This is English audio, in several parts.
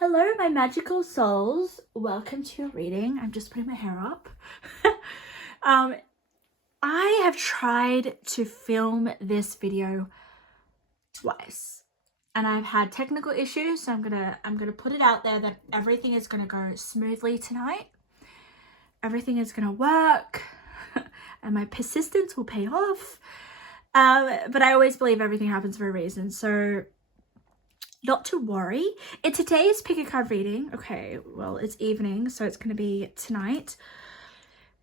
Hello, my magical souls. Welcome to your reading. I'm just putting my hair up. I have tried to film this video twice, and I've had technical issues. So I'm gonna put it out there that everything is gonna go smoothly tonight. Everything is gonna work, and my persistence will pay off. But I always believe everything happens for a reason. So not to worry. In today's pick a card reading, okay, well, it's evening, so it's going to be tonight.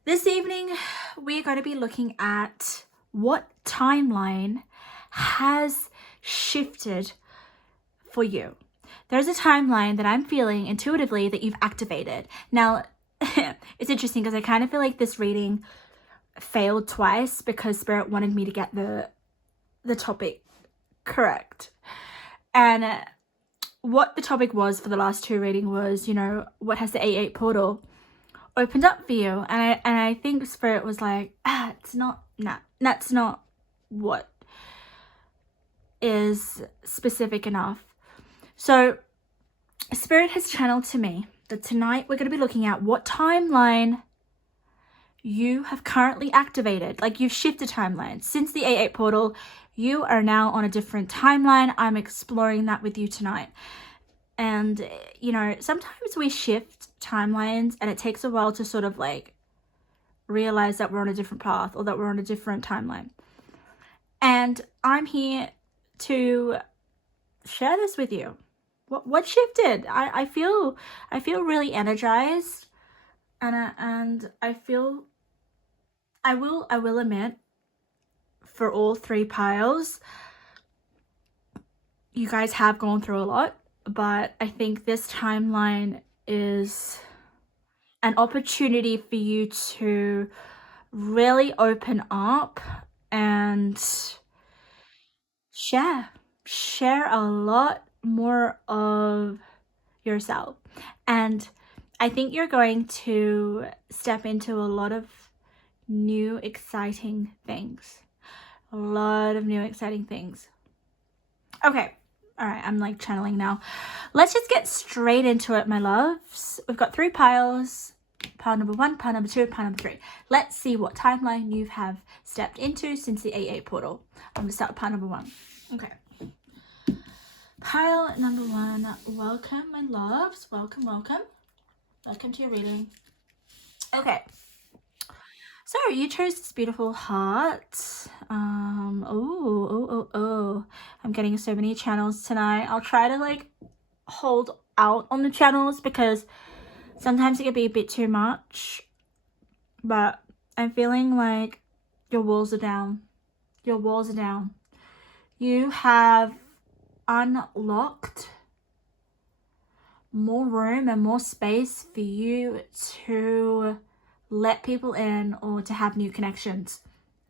This evening, we're going to be looking at what timeline has shifted for you. There's a timeline that I'm feeling intuitively that you've activated. Now, it's interesting because I kind of feel like this reading failed twice because Spirit wanted me to get the topic correct. And what the topic was for the last two reading was, what has the 8-8 portal opened up for you? And I think Spirit was like, that's not what is specific enough. So Spirit has channeled to me that tonight we're going to be looking at what timeline you have currently activated. Like, you've shifted timeline since the 8-8 portal. You are now on a different timeline. I'm exploring that with you tonight. And, sometimes we shift timelines and it takes a while to sort of like realize that we're on a different path or that we're on a different timeline. And I'm here to share this with you. What shifted? I feel really energized, and I feel I will admit, for all three piles, you guys have gone through a lot, but I think this timeline is an opportunity for you to really open up and share a lot more of yourself. And I think you're going to step into a lot of new exciting things. Okay. All right, I'm like channeling now. Let's just get straight into it, my loves. We've got three piles. Pile number 1, pile number 2, pile number 3. Let's see what timeline you have stepped into since the 8-8 portal. I'm going to start with pile number 1. Okay. Pile number 1. Welcome, my loves. Welcome. Welcome to your reading. Okay. So you chose this beautiful heart. I'm getting so many channels tonight. I'll try to like hold out on the channels because sometimes it can be a bit too much. But I'm feeling like your walls are down. You have unlocked more room and more space for you to let people in or to have new connections.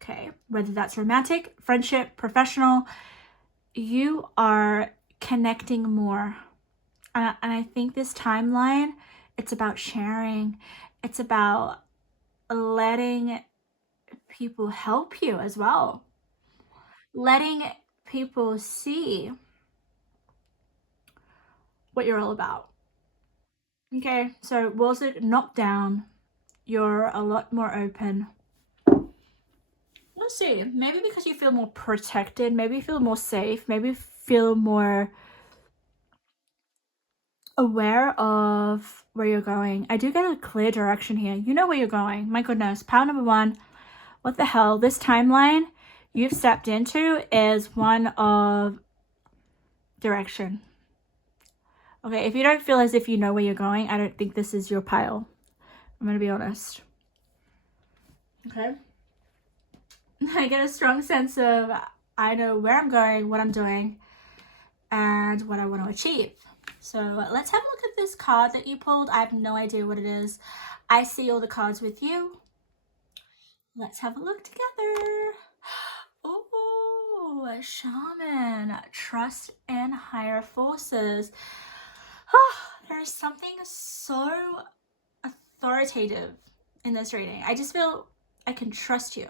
Okay, whether that's romantic, friendship, professional, you are connecting more. And I think this timeline, it's about sharing. It's about letting people help you as well. Letting people see what you're all about. Okay, so walls are knocked down. You're a lot more open. Let's see, maybe because you feel more protected, maybe you feel more safe, maybe you feel more aware of where you're going. I do get a clear direction here. You know where you're going. My goodness. Pile number 1. What the hell? This timeline you've stepped into is one of direction. Okay, if you don't feel as if you know where you're going, I don't think this is your pile. I'm going to be honest. Okay. I get a strong sense of I know where I'm going, what I'm doing, and what I want to achieve. So let's have a look at this card that you pulled. I have no idea what it is. I see all the cards with you. Let's have a look together. Oh, a shaman. Trust in higher forces. There's something so authoritative in this reading. I just feel I can trust you,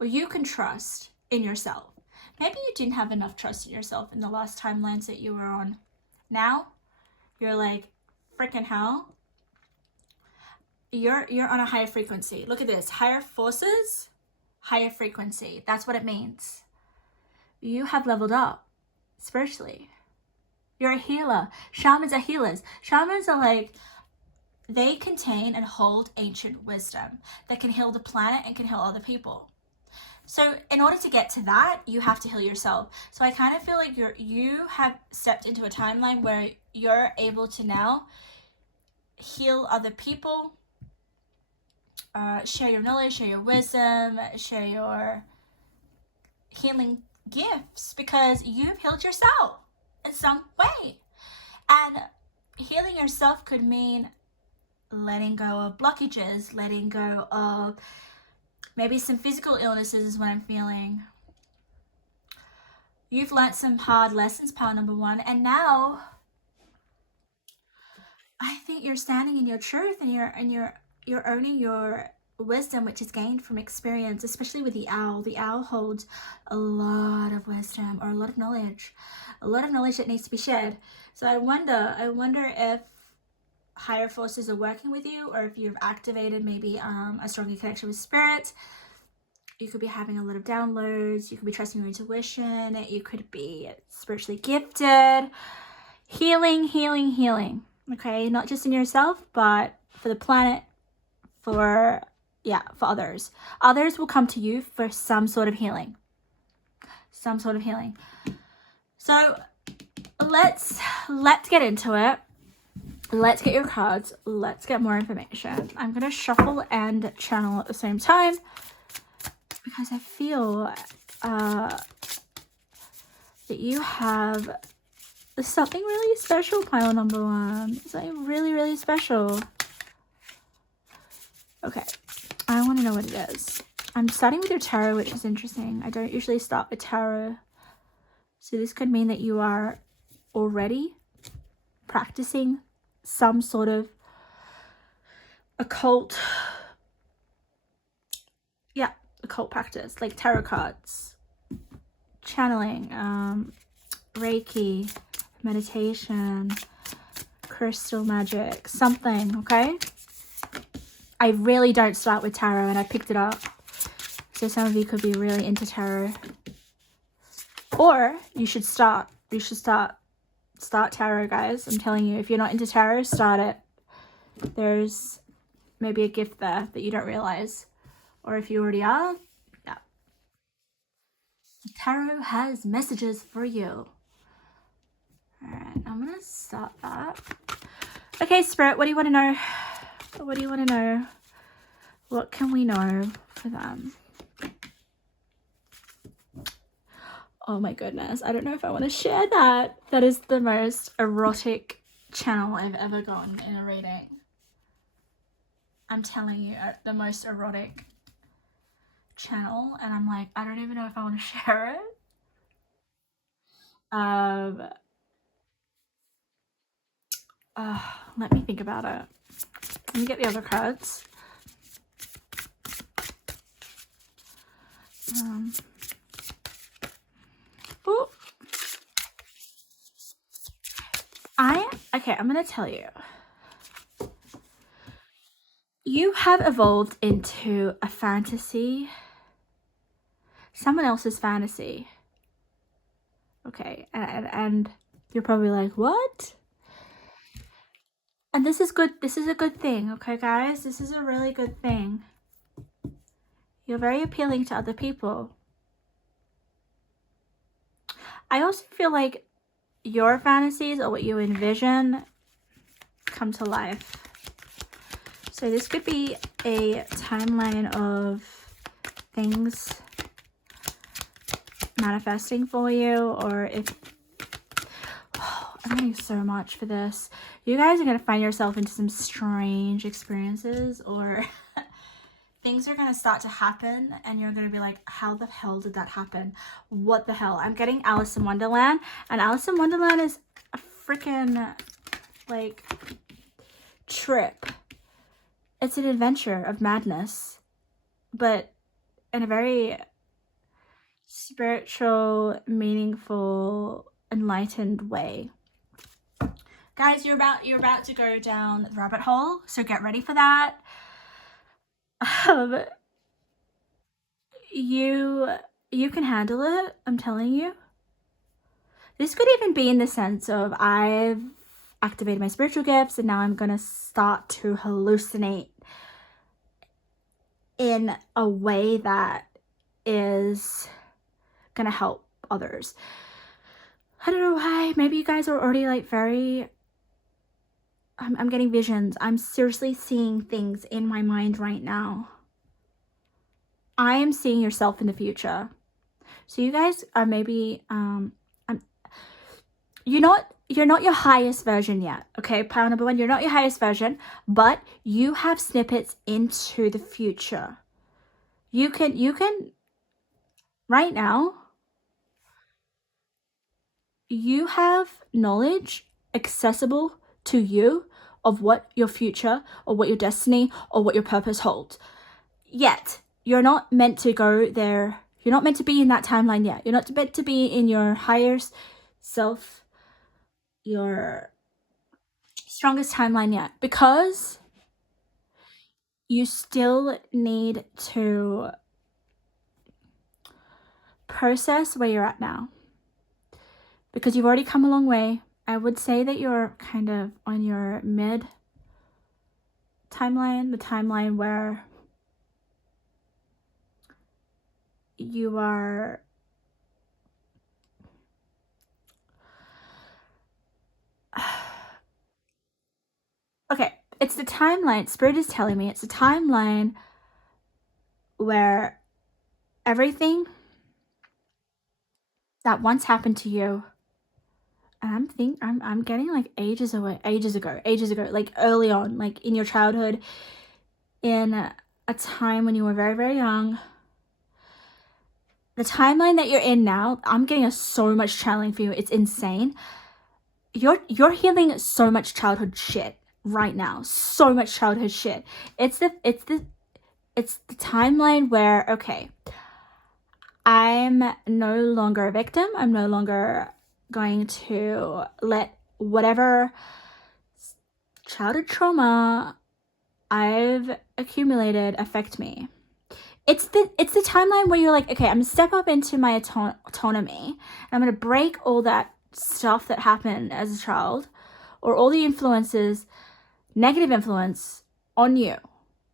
or you can trust in yourself. Maybe you didn't have enough trust in yourself in the last timelines that you were on. Now you're like, freaking hell, you're on a higher frequency. Look at this. Higher forces, higher frequency. That's what it means. You have leveled up spiritually. You're a healer. Shamans are healers. Shamans are like, they contain and hold ancient wisdom that can heal the planet and can heal other people. So in order to get to that, you have to heal yourself. So I kind of feel like you have stepped into a timeline where you're able to now heal other people, share your knowledge, share your wisdom, share your healing gifts, because you've healed yourself in some way. And healing yourself could mean letting go of blockages, letting go of maybe some physical illnesses is what I'm feeling. You've learned some hard lessons, part number one, and now I think you're standing in your truth, and you're owning your wisdom, which is gained from experience, especially with the owl. The owl holds a lot of wisdom, or a lot of knowledge that needs to be shared. So I wonder if higher forces are working with you, or if you've activated maybe a stronger connection with spirit. You could be having a lot of downloads. You could be trusting your intuition. You could be spiritually gifted. Healing. Okay, not just in yourself, but for the planet, for others. Others will come to you for some sort of healing. So let's get into it. Let's get your cards. Let's get more information. I'm going to shuffle and channel at the same time, because I feel that you have something really special, pile number one. Something really, really special. Okay, I want to know what it is. I'm starting with your tarot, which is interesting. I don't usually start with tarot. So this could mean that you are already practicing some sort of occult practice, like tarot cards, channeling, Reiki, meditation, crystal magic, something. Okay, I really don't start with tarot, and I picked it up, so some of you could be really into tarot, or you should start tarot, guys. I'm telling you, if you're not into tarot, start it. There's maybe a gift there that you don't realize, or if you already are, yeah, tarot has messages for you. All right, I'm gonna start that. Okay, Spirit, what do you want to know? What can we know for them? Oh my goodness, I don't know if I want to share that. That is the most erotic channel I've ever gotten in a reading. I'm telling you, the most erotic channel, and I'm like, I don't even know if I want to share it. Let me think about it. Let me get the other cards. Ooh. I'm gonna tell you. You have evolved into a fantasy. Someone else's fantasy. Okay, and you're probably like, what? And this is good. This is a good thing, okay, guys? This is a really good thing. You're very appealing to other people. I also feel like your fantasies, or what you envision, come to life. So this could be a timeline of things manifesting for you, or if I'm getting so much for this. You guys are going to find yourself into some strange experiences, or things are going to start to happen, and you're going to be like, how the hell did that happen? What the hell? I'm getting Alice in Wonderland, and Alice in Wonderland is a freaking, like, trip. It's an adventure of madness, but in a very spiritual, meaningful, enlightened way. Guys, you're about to go down the rabbit hole, so get ready for that. You can handle it, I'm telling you. This could even be in the sense of I've activated my spiritual gifts and now I'm gonna start to hallucinate in a way that is gonna help others. I don't know why. Maybe you guys are already like very... I'm getting visions. I'm seriously seeing things in my mind right now. I am seeing yourself in the future. So you guys are maybe you're not your highest version yet. Okay, pile number one, you're not your highest version, but you have snippets into the future. You can right now, you have knowledge accessible to you of what your future or what your destiny or what your purpose holds. Yet, you're not meant to go there. You're not meant to be in that timeline yet. You're not meant to be in your higher self, your strongest timeline yet, because you still need to process where you're at now. Because you've already come a long way. I would say that you're kind of on your mid timeline, the timeline where you are okay, it's the timeline. Spirit is telling me it's a timeline where everything that once happened to you, and I'm getting like ages ago, like early on, like in your childhood, in a time when you were very, very young. The timeline that you're in now, I'm getting so much channeling for you. It's insane. You're healing so much childhood shit right now. So much childhood shit. It's the timeline where, okay, I'm no longer a victim. I'm no longer going to let whatever childhood trauma I've accumulated affect me. It's the timeline where you're like, okay, I'm gonna step up into my autonomy and I'm gonna break all that stuff that happened as a child, or all the influences, negative influence on you.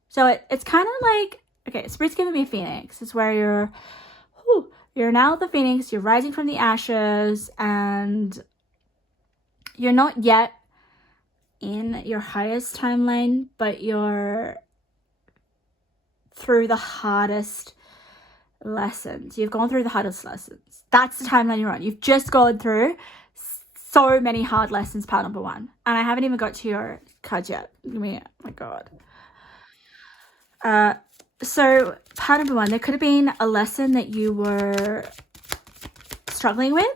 So it's kind of like, okay, Spirit's giving me a phoenix. It's where you're now the phoenix, you're rising from the ashes, and you're not yet in your highest timeline, but you're through the hardest lessons. You've gone through the hardest lessons. That's the timeline you're on. You've just gone through so many hard lessons, part number one. And I haven't even got to your cards yet. Oh my God. So part number one, there could have been a lesson that you were struggling with.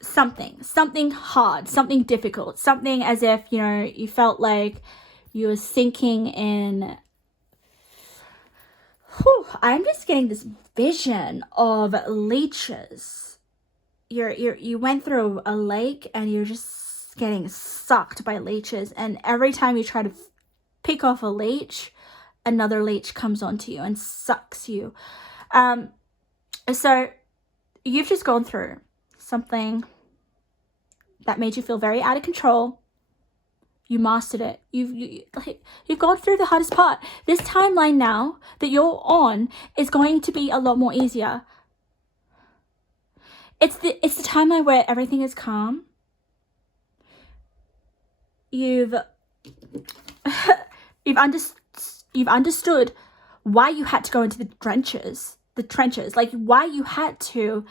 Something hard, something difficult, something as if, you felt like you were sinking in. I'm just getting this vision of leeches. You went through a lake and you're just getting sucked by leeches, and every time you try to pick off a leech, another leech comes onto you and sucks you. So you've just gone through something that made you feel very out of control. You mastered it. You've gone through the hardest part. This timeline now that you're on is going to be a lot more easier. It's the timeline where everything is calm. You've understood why you had to go into the trenches, like why you had to.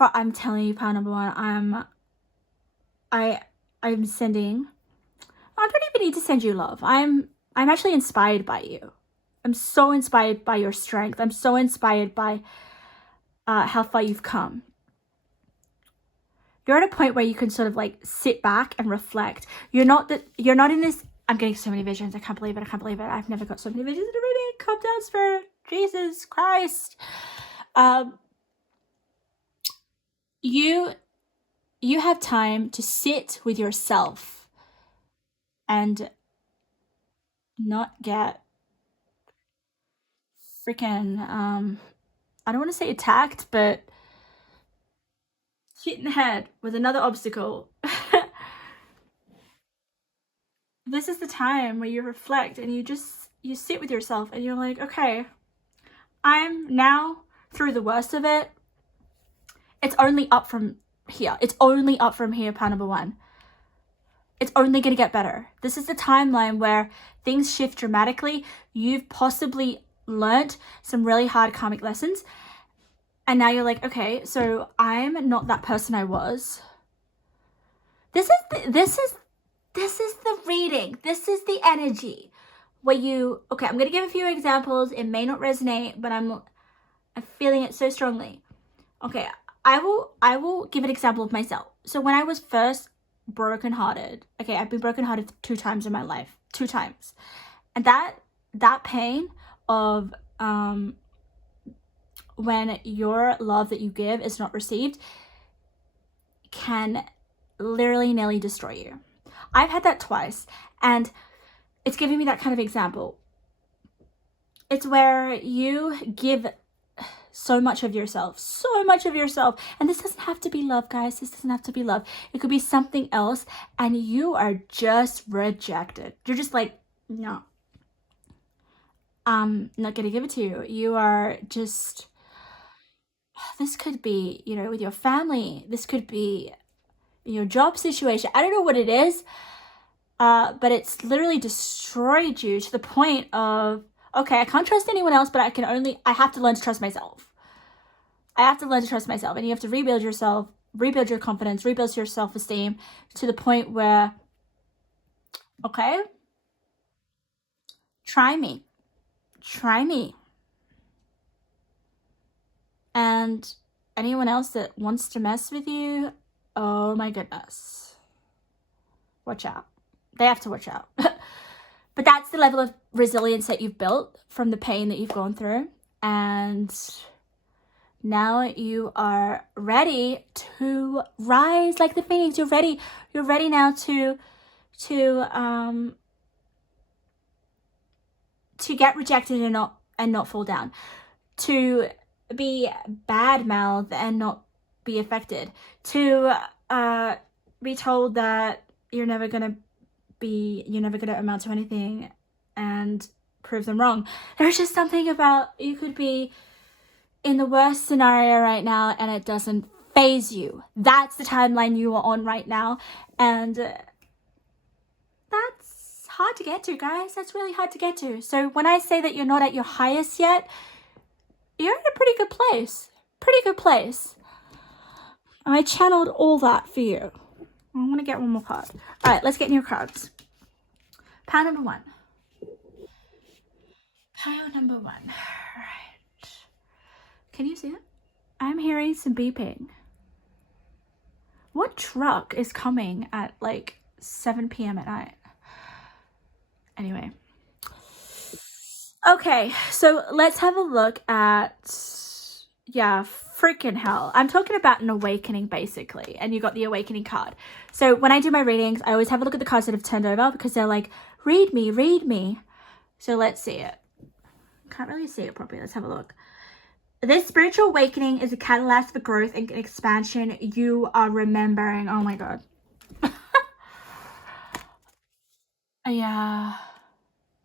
I'm telling you, pile number one, I'm sending. I don't even need to send you love. I'm actually inspired by you. I'm so inspired by your strength. I'm so inspired by how far you've come. You're at a point where you can sort of like sit back and reflect. You're not in this. I'm getting so many visions. I can't believe it. I've never got so many visions in a reading. Calm down, Spirit. Jesus Christ. you have time to sit with yourself and not get freaking, I don't want to say attacked, but hit in the head with another obstacle. This is the time where you reflect and you sit with yourself and you're like, okay, I'm now through the worst of it. It's only up from here. It's only up from here, part number one. It's only going to get better. This is the timeline where things shift dramatically. You've possibly learnt some really hard karmic lessons. And now you're like, okay, so I'm not that person I was. This is the reading. This is the energy where you, okay, I'm going to give a few examples. It may not resonate, but I'm feeling it so strongly. Okay, I will give an example of myself. So when I was first brokenhearted, okay, I've been brokenhearted 2 times in my life, 2 times. And that pain of when your love that you give is not received can literally nearly destroy you. I've had that twice, and it's giving me that kind of example. It's where you give so much of yourself, and this doesn't have to be love, guys. This doesn't have to be love. It could be something else, and you are just rejected. You're just like, no, I'm not gonna give it to you. You are just, this could be, you know, with your family. This could be your job situation. I don't know what it is, but it's literally destroyed you to the point of, okay, I can't trust anyone else, but I have to learn to trust myself. I have to learn to trust myself, and you have to rebuild yourself, rebuild your confidence, rebuild your self-esteem to the point where, okay, try me. And anyone else that wants to mess with you, oh my goodness, watch out. They have to watch out. But that's the level of resilience that you've built from the pain that you've gone through. And now you are ready to rise like the phoenix. You're ready now to get rejected and not fall down, to be bad mouthed and not be affected, to be told that you're never gonna amount to anything and prove them wrong. There's just something about, you could be in the worst scenario right now and it doesn't phase you. That's the timeline you are on right now, and that's hard to get to, guys. That's really hard to get to. So when I say that you're not at your highest yet, you're in a pretty good place. I channeled all that for you. I'm gonna get one more card. All right, let's get new cards. Pile number 1. All right. Can you see it? I'm hearing some beeping. What truck is coming at like 7 p.m. at night? Anyway. Okay, so let's have a look at, yeah, freaking hell. I'm talking about an awakening, basically, and you got the awakening card. So when I do my readings, I always have a look at the cards that have turned over because they're like, read me. So let's see it. Can't really see it properly. Let's have a look. This spiritual awakening is a catalyst for growth and expansion. You are remembering. Oh my God. Yeah.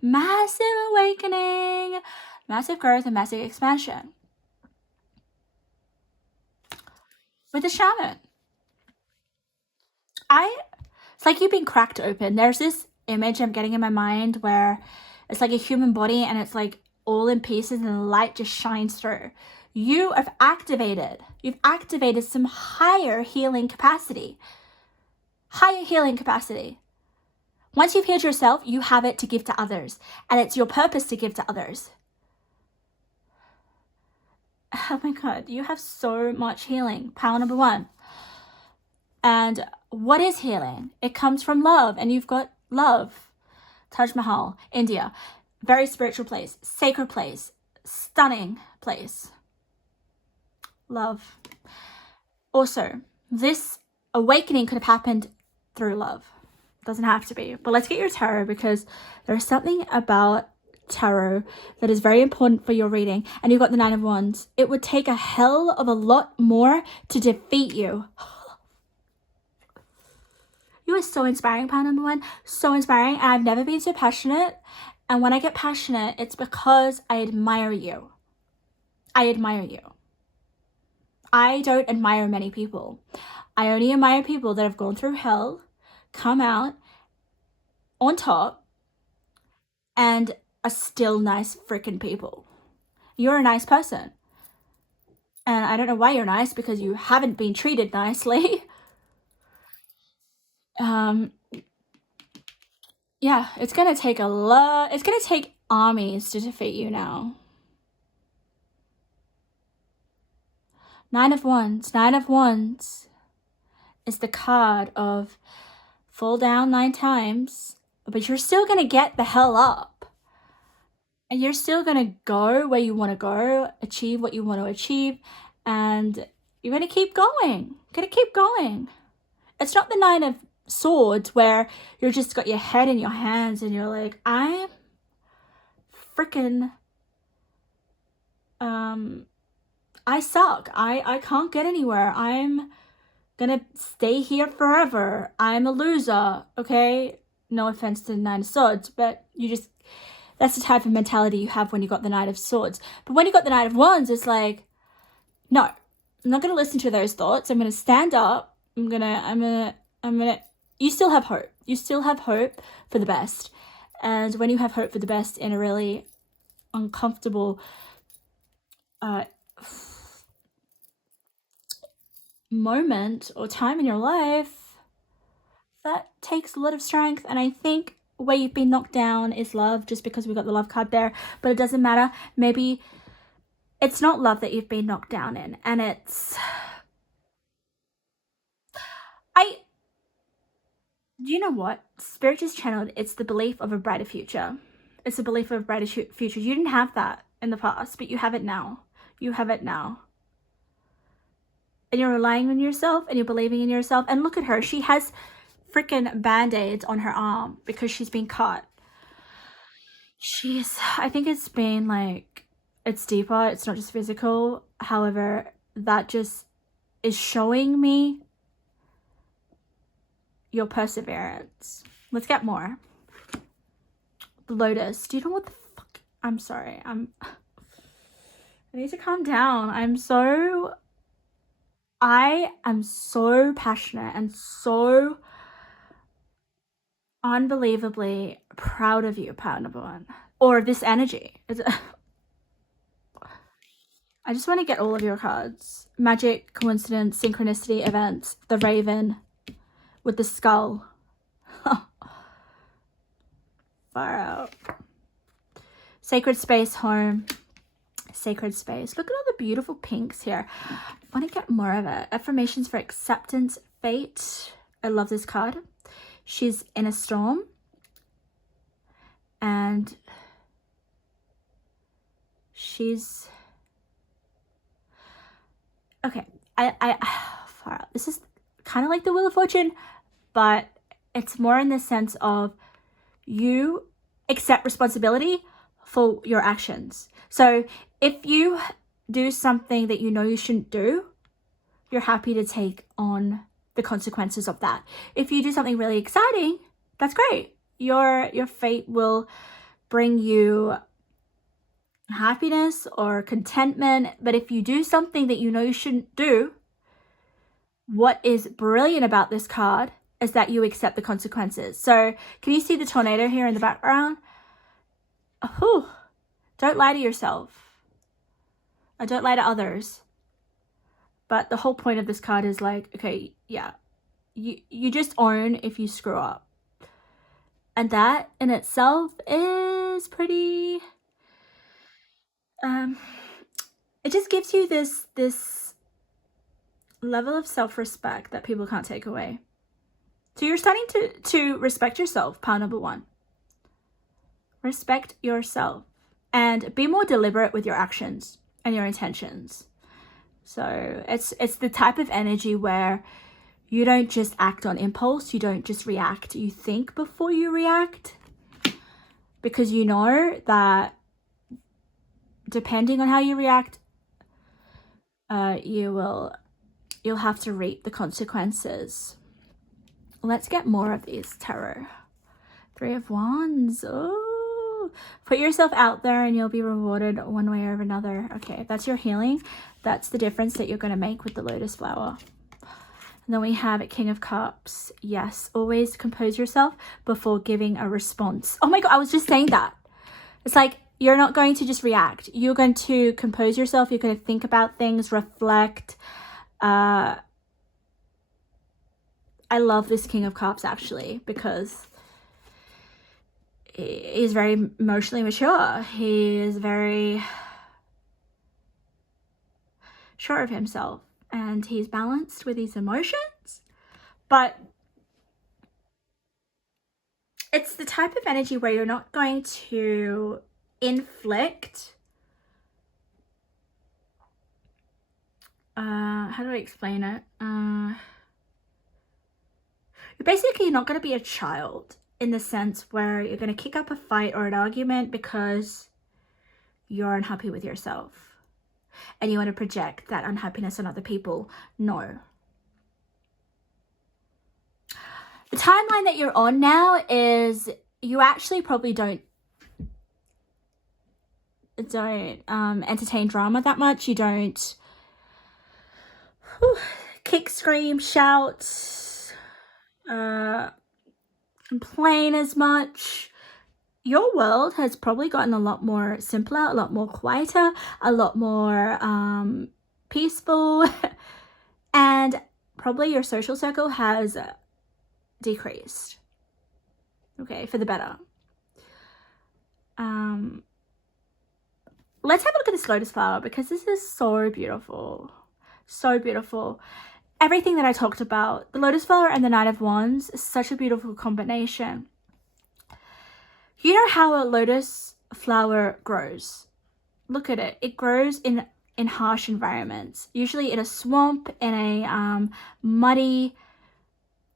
Massive awakening, massive growth, and massive expansion. With the shaman, it's like you've been cracked open. There's this image I'm getting in my mind where it's like a human body and it's like all in pieces and the light just shines through. You've activated some higher healing capacity. Once you've healed yourself, you have it to give to others, and it's your purpose to give to others. Oh my God, you have so much healing. Pile number 1. And what is healing? It comes from love, and you've got love. Taj Mahal, India. Very spiritual place, sacred place, stunning place. Love. Also, this awakening could have happened through love. Doesn't have to be. But let's get your tarot, because there's something about tarot that is very important for your reading. And you've got the Nine of Wands. It would take a hell of a lot more to defeat you. You are so inspiring, pile number one. So inspiring. And I've never been so passionate. And when I get passionate, it's because I admire you. I admire you. I don't admire many people. I only admire people that have gone through hell, come out on top, and are still nice freaking people. You're a nice person. And I don't know why you're nice, because you haven't been treated nicely. Yeah, it's gonna take a lot. It's gonna take armies to defeat you now. Nine of Wands. Nine of Wands is the card of fall down 9 times, but you're still gonna get the hell up. And you're still gonna go where you want to go, achieve what you want to achieve, and you're gonna keep going. Gonna keep going. It's not the Nine of Swords where you're just got your head in your hands and you're like, I'm freaking I suck. I can't get anywhere. I'm gonna stay here forever. I'm a loser. Okay, no offense to the Nine of Swords, but you just, that's the type of mentality you have when you got the Knight of Swords. But when you got the Knight of Wands, it's like, no, I'm not gonna listen to those thoughts. I'm gonna stand up. I'm gonna you still have hope. You still have hope for the best. And when you have hope for the best in a really uncomfortable moment or time in your life, that takes a lot of strength. And I think where you've been knocked down is love, just because we got the love card there, but it doesn't matter. Maybe it's not love that you've been knocked down in, and it's you know what? Spirit just channeled, it's the belief of a brighter future. It's a belief of a brighter future. You didn't have that in the past, but you have it now. You have it now. And you're relying on yourself, and you're believing in yourself. And look at her. She has freaking band-aids on her arm because she's been cut. I think it's been like, it's deeper. It's not just physical. However, that just is showing me your perseverance. Let's get more. The Lotus. Do you know what the fuck? I'm sorry. I need to calm down. I am so passionate and so unbelievably proud of you, pile number one. Or this energy. I just want to get all of your cards. Magic, coincidence, synchronicity, events, the Raven with the skull. Far out. Sacred space, home. Sacred space. Look at all the beautiful pinks here. I want to get more of it. Affirmations for acceptance, fate. I love this card. She's in a storm. And she's... Okay. Far out. This is kind of like the Wheel of Fortune, but it's more in the sense of you accept responsibility for your actions. So if you do something that you know you shouldn't do, you're happy to take on the consequences of that. If you do something really exciting, that's great. Your fate will bring you happiness or contentment. But if you do something that you know you shouldn't do, what is brilliant about this card is that you accept the consequences. So can you see the tornado here in the background? Oh, don't lie to yourself. I don't lie to others. But the whole point of this card is like, okay, yeah, you just own if you screw up. And that in itself is pretty, it just gives you this level of self-respect that people can't take away. So you're starting to respect yourself, pile number one. Respect yourself and be more deliberate with your actions and your intentions. So it's the type of energy where You don't just act on impulse. You don't just react. You think before you react, because you know that depending on how you react, you'll have to reap the consequences. Let's get more of these tarot. 3 of Wands. Oh, put yourself out there and you'll be rewarded one way or another. Okay, that's your healing. That's the difference that you're going to make with the lotus flower. And then we have King of Cups. Yes, always compose yourself before giving a response. Oh my God, I was just saying that. It's like, you're not going to just react. You're going to compose yourself. You're going to think about things, reflect. I love this King of Cups actually, because he's very emotionally mature. He is very sure of himself and he's balanced with his emotions. But it's the type of energy where you're not going to inflict, how do I explain it? You're basically not going to be a child in the sense where you're going to kick up a fight or an argument because you're unhappy with yourself and you want to project that unhappiness on other people. No. The timeline that you're on now is you actually probably don't entertain drama that much. You don't kick, scream, shout, complain as much. Your world has probably gotten a lot more simpler, a lot more quieter, a lot more peaceful, and probably your social circle has decreased, okay, for the better. Let's have a look at this lotus flower, because this is so beautiful. So beautiful. Everything that I talked about, the lotus flower and the Knight of Wands, is such a beautiful combination. You know how a lotus flower grows? Look at it. It grows in harsh environments, usually in a swamp, in a muddy,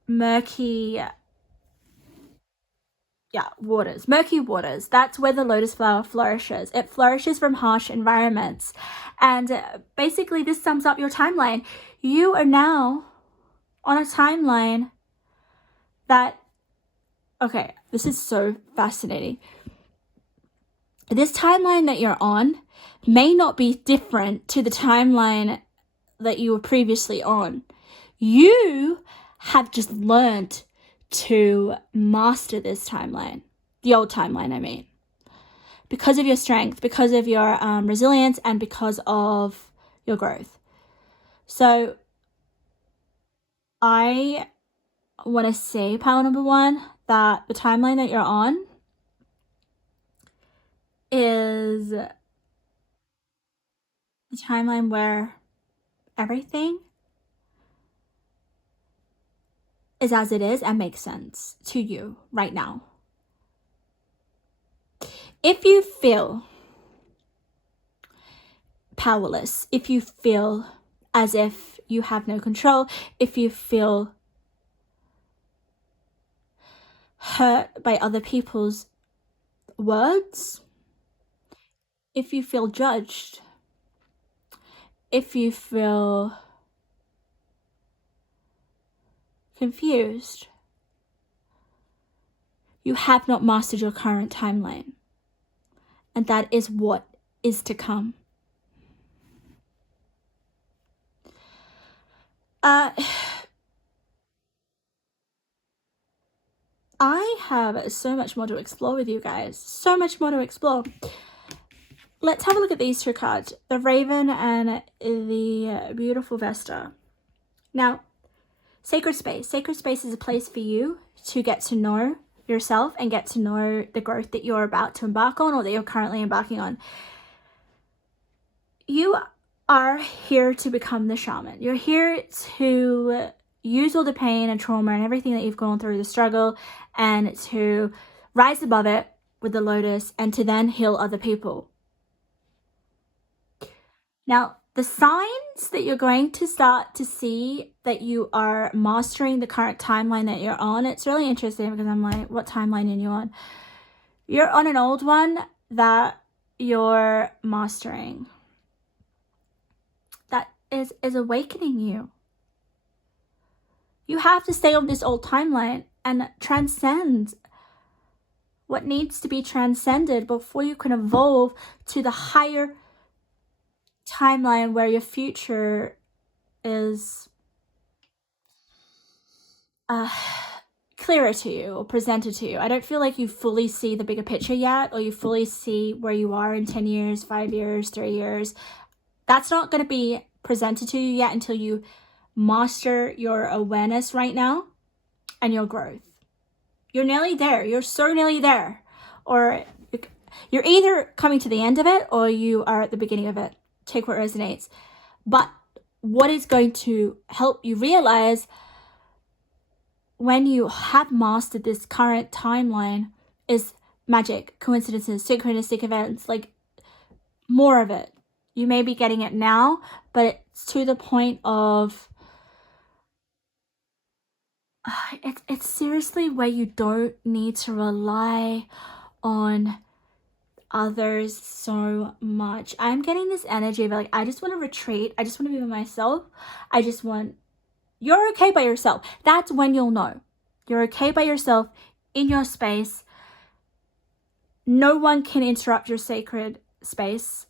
murky murky waters. That's where the lotus flower flourishes. It flourishes from harsh environments. And basically this sums up your timeline. You are now on a timeline that, okay, this is so fascinating. This timeline that you're on may not be different to the timeline that you were previously on. You have just learned to master this timeline, the old timeline, I mean, because of your strength, because of your resilience, and because of your growth. So I want to say, pile number one, that the timeline that you're on is the timeline where everything is as it is and makes sense to you right now. If you feel powerless, if you feel as if you have no control, if you feel hurt by other people's words, if you feel judged, if you feel confused, you have not mastered your current timeline. And that is what is to come. I have so much more to explore with you guys. So much more to explore. Let's have a look at these two cards. The Raven and the beautiful Vesta. Now, Sacred Space. Sacred Space is a place for you to get to know yourself and get to know the growth that you're about to embark on, or that you're currently embarking on. You are here to become the shaman. You're here to use all the pain and trauma and everything that you've gone through, the struggle, and to rise above it with the lotus, and to then heal other people. Now, the signs that you're going to start to see that you are mastering the current timeline that you're on. It's really interesting because I'm like, what timeline are you on? You're on an old one that you're mastering. That is awakening you. You have to stay on this old timeline and transcend what needs to be transcended before you can evolve to the higher timeline where your future is clearer to you or presented to you. I don't feel like you fully see the bigger picture yet, or you fully see where you are in 10 years, 5 years, 3 years. That's not going to be presented to you yet until you master your awareness right now and your growth. You're nearly there. You're so nearly there. Or you're either coming to the end of it or you are at the beginning of it. Take what resonates. But what is going to help you realize when you have mastered this current timeline is magic, coincidences, synchronistic events, like more of it. You may be getting it now, but it's to the point of it's seriously where you don't need to rely on others so much. I'm getting this energy of like, I just want to retreat. I just want to be with myself. You're okay by yourself. That's when you'll know. You're okay by yourself in your space. No one can interrupt your sacred space.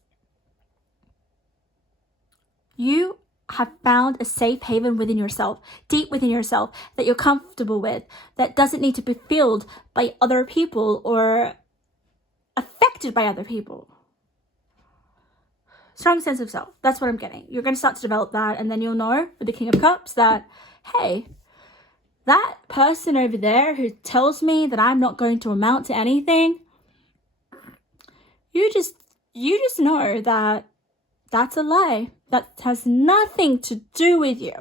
You have found a safe haven within yourself, deep within yourself, that you're comfortable with, that doesn't need to be filled by other people or affected by other people. Strong sense of self. That's what I'm getting. You're going to start to develop that, and then you'll know with the King of Cups that, hey, that person over there who tells me that I'm not going to amount to anything, you just know that that's a lie. That has nothing to do with you.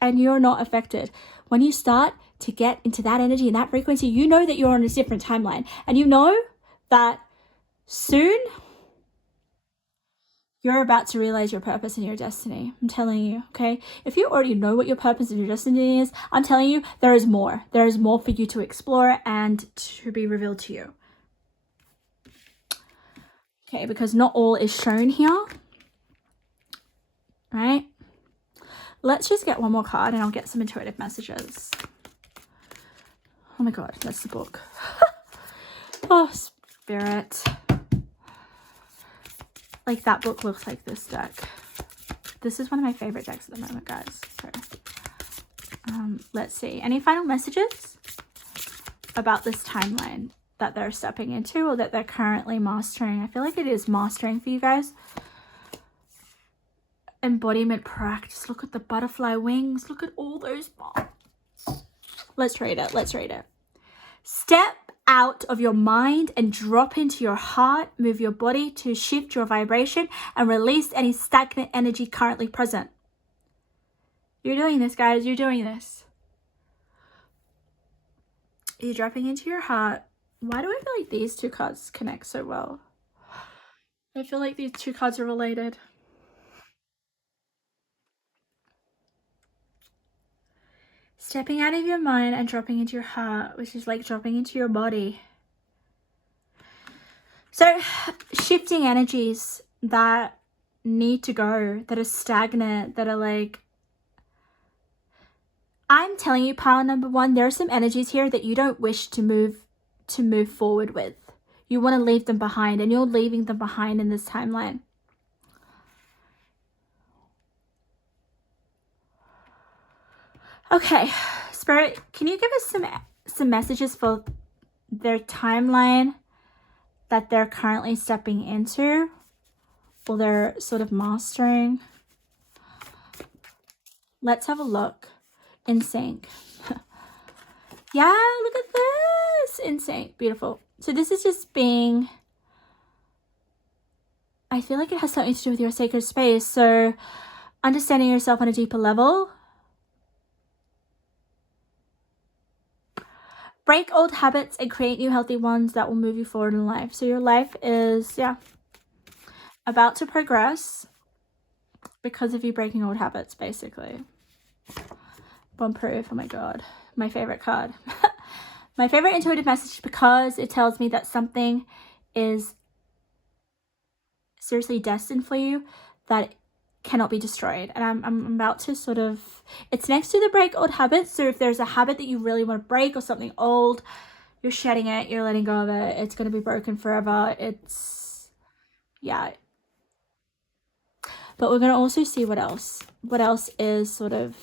And you're not affected. When you start to get into that energy and that frequency, you know that you're on a different timeline. And you know that soon you're about to realize your purpose and your destiny. I'm telling you, okay? If you already know what your purpose and your destiny is, I'm telling you, there is more. There is more for you to explore and to be revealed to you. Okay, because not all is shown here, right? Let's just get one more card and I'll get some intuitive messages. Oh my God, that's the book. Oh, Spirit. Like that book looks like this deck. This is one of my favorite decks at the moment, guys. So, let's see. Any final messages about this timeline that they're stepping into or that they're currently mastering? I feel like it is mastering for you guys. Embodiment practice. Look at the butterfly wings. Look at all those bombs. Let's read it. Let's read it. Step out of your mind and drop into your heart. Move your body to shift your vibration and release any stagnant energy currently present. You're doing this, guys. You're doing this. You're dropping into your heart. Why do I feel like these two cards connect so well? I feel like these two cards are related. Stepping out of your mind and dropping into your heart, which is like dropping into your body. So shifting energies that need to go, that are stagnant, that are like, I'm telling you, pile number one, there are some energies here that you don't wish to move forward with. You want to leave them behind, and you're leaving them behind in this timeline. Okay, Spirit, can you give us some messages for their timeline that they're currently stepping into, or they're sort of mastering? Let's have a look. In sync. Yeah, look at this. In sync. Beautiful. So this is just being, I feel like it has something to do with your sacred space. So understanding yourself on a deeper level. Break old habits and create new healthy ones that will move you forward in life. So your life is, yeah, about to progress because of you breaking old habits, basically. Bomb proof. Oh my god, my favorite card. My favorite intuitive message, because it tells me that something is seriously destined for you that cannot be destroyed. And I'm about to sort of, it's next to the break old habits. So if there's a habit that you really want to break or something old, you're shedding it, you're letting go of it, it's going to be broken forever. It's, yeah. But we're going to also see what else is sort of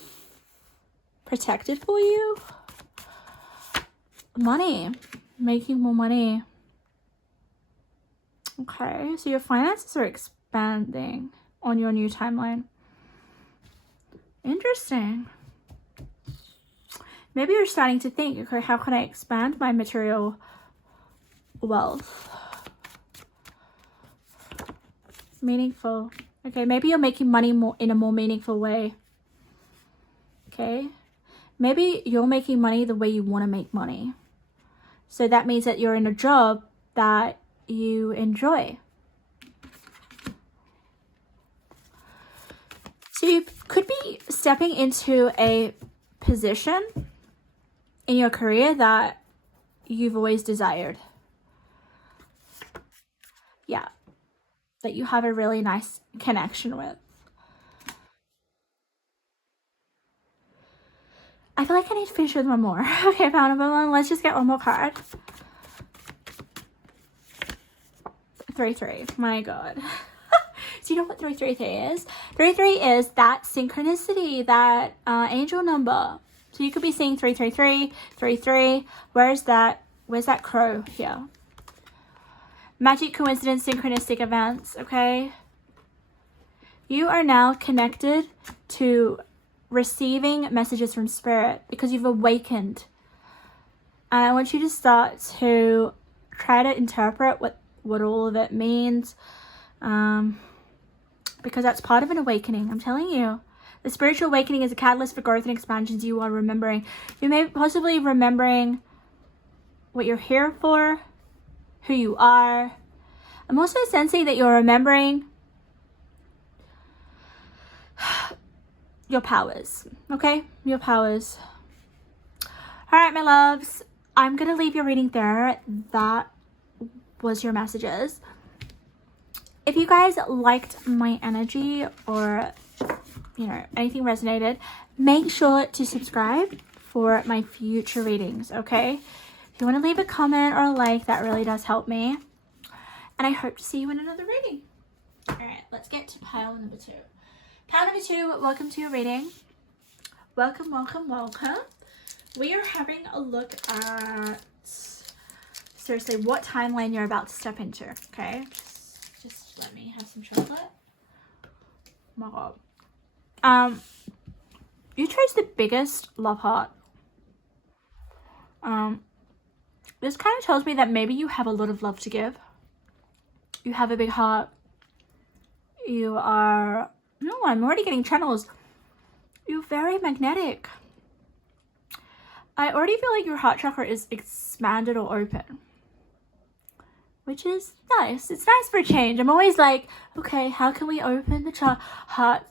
protected for you. Money, making more money. Okay, so your finances are expanding on your new timeline. Interesting. Maybe you're starting to think, okay, how can I expand my material wealth? Meaningful. Okay, maybe you're making money more in a more meaningful way. Okay, maybe you're making money the way you want to make money. So that means that you're in a job that you enjoy. So you could be stepping into a position in your career that you've always desired. Yeah, that you have a really nice connection with. I feel like I need to finish with one more. Okay, found a one. Let's just get one more card. 3-3. My god. Do you know what 333 is? 333 is that synchronicity, that angel number. So you could be seeing 333, 33. Where's that crow here? Magic, coincidence, synchronistic events, okay? You are now connected to receiving messages from spirit because you've awakened. And I want you to start to try to interpret what all of it means. Because that's part of an awakening, I'm telling you. The spiritual awakening is a catalyst for growth and expansions. You are remembering. You may possibly remembering what you're here for, who you are. I'm also sensing that you're remembering your powers, okay? Your powers. All right, my loves. I'm going to leave your reading there. That was your messages. If you guys liked my energy or, you know, anything resonated, make sure to subscribe for my future readings, okay? If you want to leave a comment or a like, that really does help me. And I hope to see you in another reading. All right, let's get to pile number 2. Pile number 2, welcome to your reading. Welcome, welcome, welcome. We are having a look at, seriously, what timeline you're about to step into, okay? Just let me have some chocolate. Oh my god. You chose the biggest love heart. This kind of tells me that maybe you have a lot of love to give. You have a big heart. You are, no, I'm already getting channels. You're very magnetic. I already feel like your heart chakra is expanded or open, which is nice. It's nice for a change. I'm always like, okay, how can we open the heart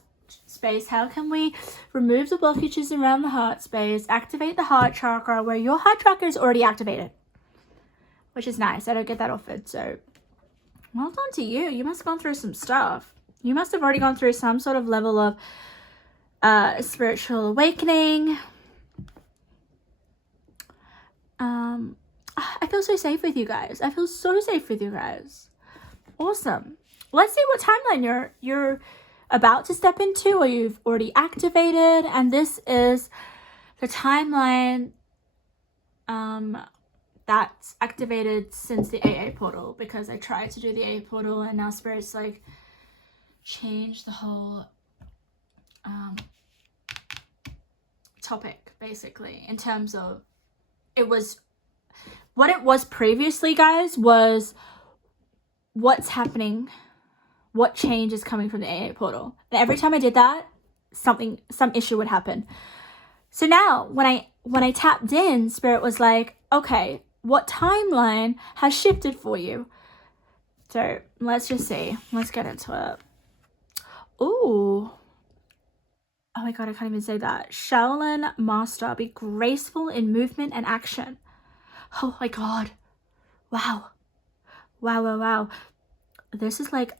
space? How can we remove the blockages around the heart space, activate the heart chakra, where your heart chakra is already activated, which is nice. I don't get that offered. So well done to you. You must have gone through some stuff. You must have already gone through some sort of level of spiritual awakening. I feel so safe with you guys. I feel so safe with you guys. Awesome. Let's see what timeline you're about to step into or you've already activated. And this is the timeline that's activated since the AA portal, because I tried to do the AA portal and now Spirit's like changed the whole topic, basically, in terms of what it was previously, guys, was what's happening, what change is coming from the AA portal. And every time I did that, some issue would happen. So now when I tapped in, Spirit was like, okay, what timeline has shifted for you? So let's just see. Let's get into it. Ooh. Oh my god, I can't even say that. Shaolin Master, be graceful in movement and action. Oh my god. Wow. Wow, wow, wow. This is like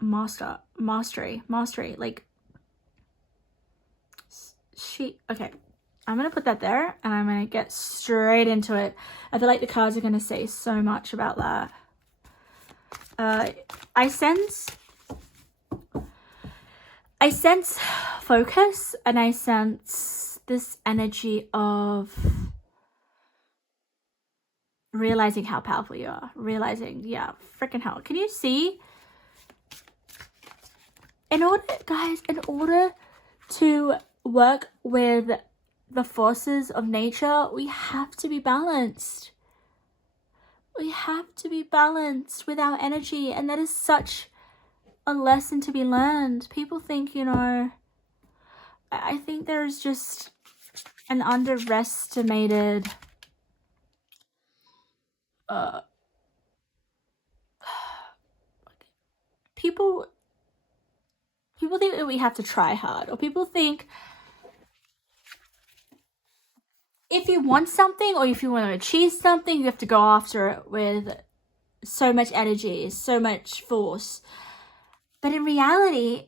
mastery. Like, okay. I'm going to put that there and I'm going to get straight into it. I feel like the cards are going to say so much about that. I sense focus, and I sense this energy of realizing how powerful you are. Realizing, yeah, freaking hell. Can you see? In order to work with the forces of nature, we have to be balanced. We have to be balanced with our energy, and that is such a lesson to be learned. People think, you know, I think there's just an underestimated people think that we have to try hard, or people think if you want something or if you want to achieve something, you have to go after it with so much energy, so much force. But in reality,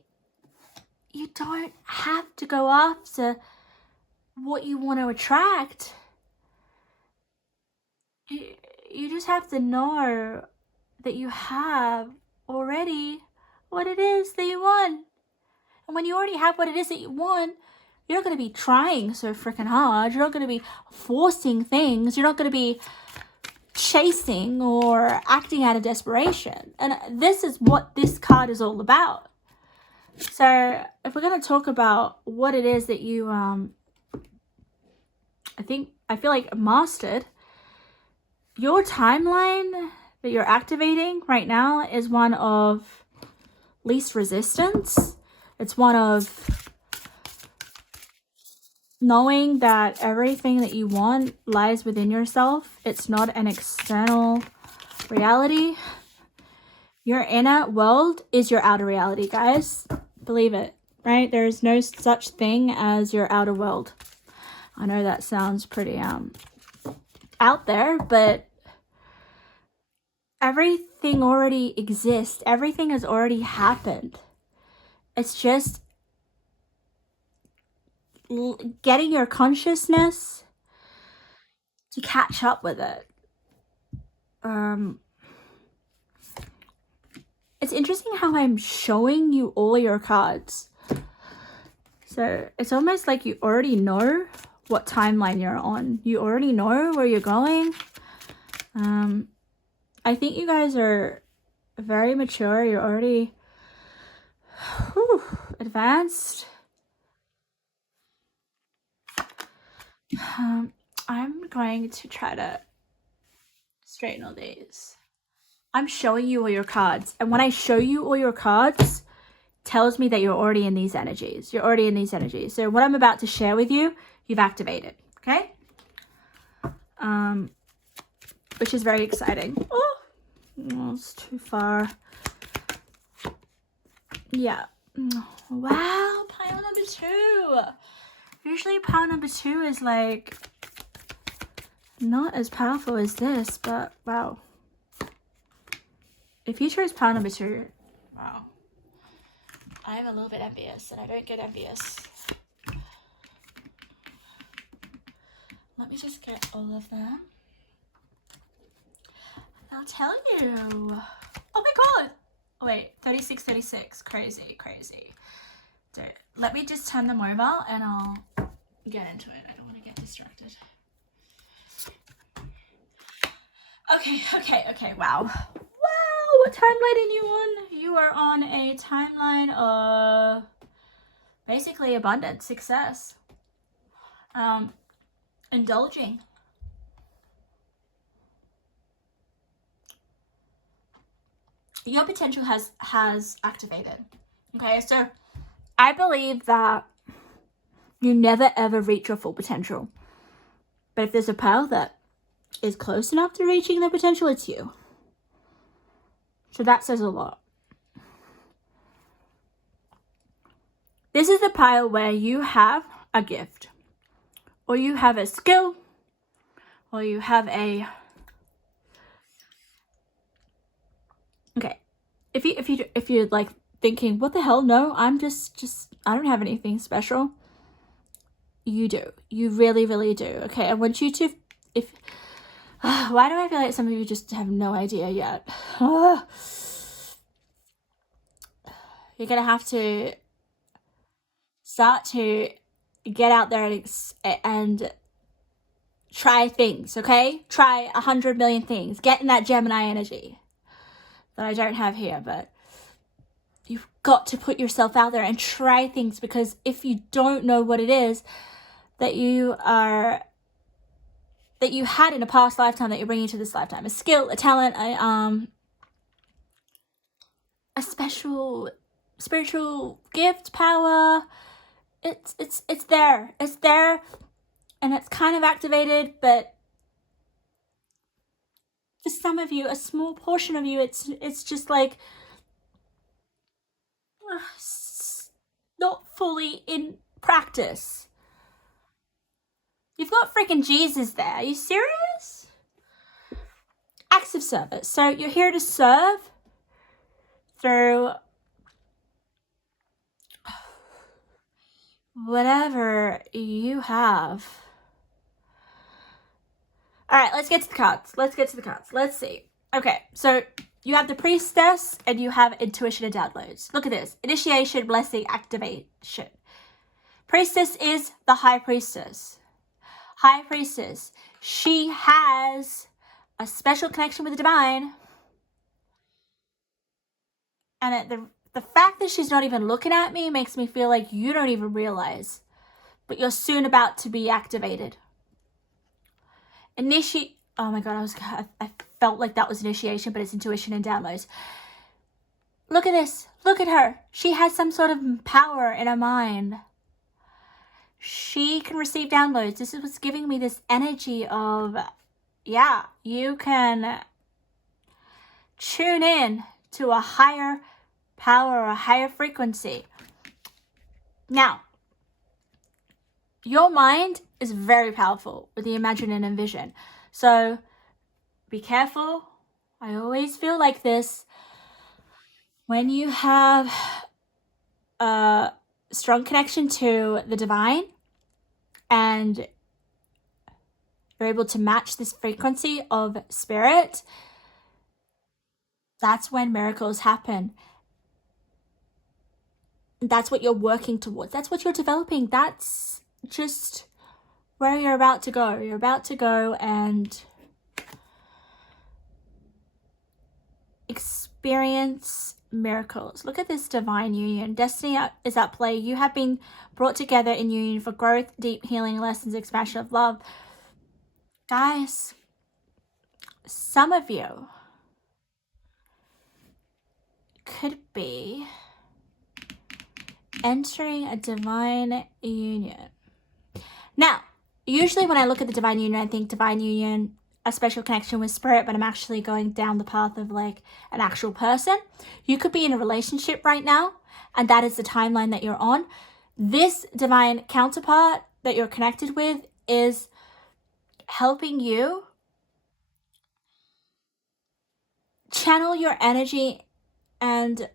you don't have to go after what you want to attract. You just have to know that you have already what it is that you want. And when you already have what it is that you want, you're not going to be trying so freaking hard. You're not going to be forcing things. You're not going to be chasing or acting out of desperation. And this is what this card is all about. So if we're going to talk about what it is that you, I feel like mastered, your timeline that you're activating right now is one of least resistance. It's one of knowing that everything that you want lies within yourself. It's not an external reality. Your inner world is your outer reality, guys. Believe it, right? There's no such thing as your outer world. I know that sounds pretty out there, but everything already exists. Everything has already happened. It's just getting your consciousness to catch up with it. It's interesting how I'm showing you all your cards. So it's almost like you already know what timeline you're on. You already know where you're going. I think you guys are very mature. You're already advanced. I'm going to try to straighten all these. I'm showing you all your cards. And when I show you all your cards, tells me that you're already in these energies. You're already in these energies. So what I'm about to share with you, you've activated. Okay? Which is very exciting. Oh, it's too far. Yeah. Wow, pile number 2. Usually pile number 2 is like not as powerful as this, but wow. If you chose pile number 2, wow. I'm a little bit envious, and I don't get envious. Let me just get all of them. I'll tell you. Oh my god. Oh, wait, 36. Crazy. So let me just turn them over and I'll get into it. I don't want to get distracted. Okay. Wow. What timeline are you on? You are on a timeline of basically abundance, success, indulging. Your potential has activated. Okay, so I believe that you never ever reach your full potential. But if there's a pile that is close enough to reaching their potential, it's you. So that says a lot. This is the pile where you have a gift, or you have a skill, or you have a... Okay, if you're like thinking, what the hell? No, I'm just I don't have anything special. You do. You really, really do. Okay, I want you to, if why do I feel like some of you just have no idea yet? You're gonna have to start to get out there and try things, okay? Try 100 million things. Get in that Gemini energy that I don't have here, but you've got to put yourself out there and try things, because if you don't know what it is that you had in a past lifetime that you're bringing to this lifetime, a skill, a talent, a special spiritual gift, power, it's there, and it's kind of activated, but for some of you, a small portion of you, it's just like not fully in practice. You've got freaking Jesus there. Are you serious? Acts of service. So you're here to serve through whatever you have. All right, let's get to the cards. Let's see. Okay, so you have the priestess and you have intuition and downloads. Look at this. Initiation, blessing, activation. Priestess is the high priestess. High priestess. She has a special connection with the divine. And the fact that she's not even looking at me makes me feel like you don't even realize, but you're soon about to be activated. Oh my God, I felt like that was initiation, but it's intuition and downloads. Look at this. Look at her. She has some sort of power in her mind. She can receive downloads. This is what's giving me this energy of, yeah, you can tune in to a higher power or a higher frequency. Now, your mind is very powerful with the imagine and envision. So be careful. I always feel like this. When you have a strong connection to the divine and you're able to match this frequency of spirit, that's when miracles happen. That's what you're working towards. That's what you're developing. That's just where you're about to go. You're about to go and experience miracles. Look at this divine union. Destiny is at play. You have been brought together in union for growth, deep healing, lessons, expansion of love. Guys, some of you could be entering a divine union. Now, usually when I look at the divine union, I think divine union, a special connection with spirit, but I'm actually going down the path of like an actual person. You could be in a relationship right now, and that is the timeline that you're on. This divine counterpart that you're connected with is helping you channel your energy and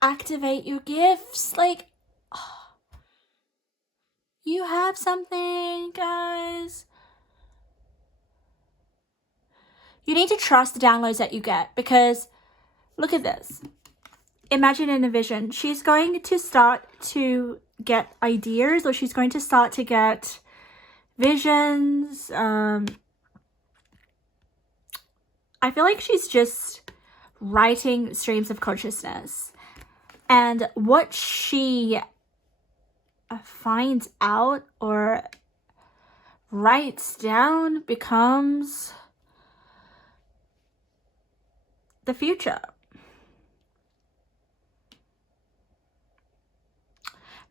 activate your gifts. Like, oh, you have something, guys. You need to trust the downloads that you get, because look at this. Imagine and envision. She's going to start to get ideas, or she's going to start to get visions. I feel like she's just writing streams of consciousness. And what she finds out or writes down becomes the future.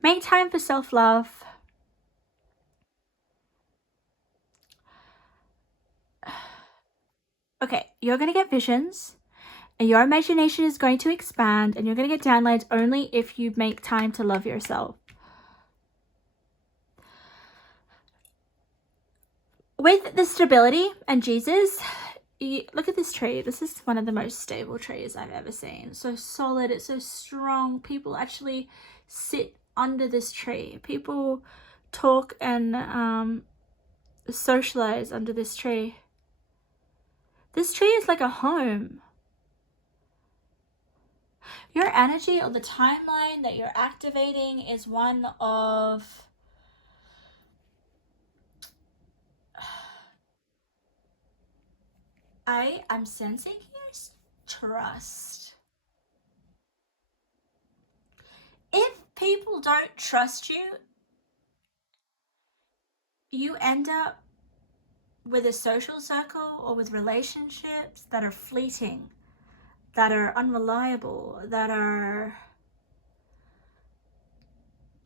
Make time for self-love. Okay, you're going to get visions And your imagination is going to expand, and you're going to get downloads only if you make time to love yourself. With the stability and Jesus, look at this tree. This is one of the most stable trees I've ever seen. So solid, it's so strong. People actually sit under this tree. People talk and socialize under this tree. This tree is like a home. Your energy or the timeline that you're activating is one of I'm sensing here's trust. If people don't trust you, you end up with a social circle or with relationships that are fleeting, that are unreliable, that are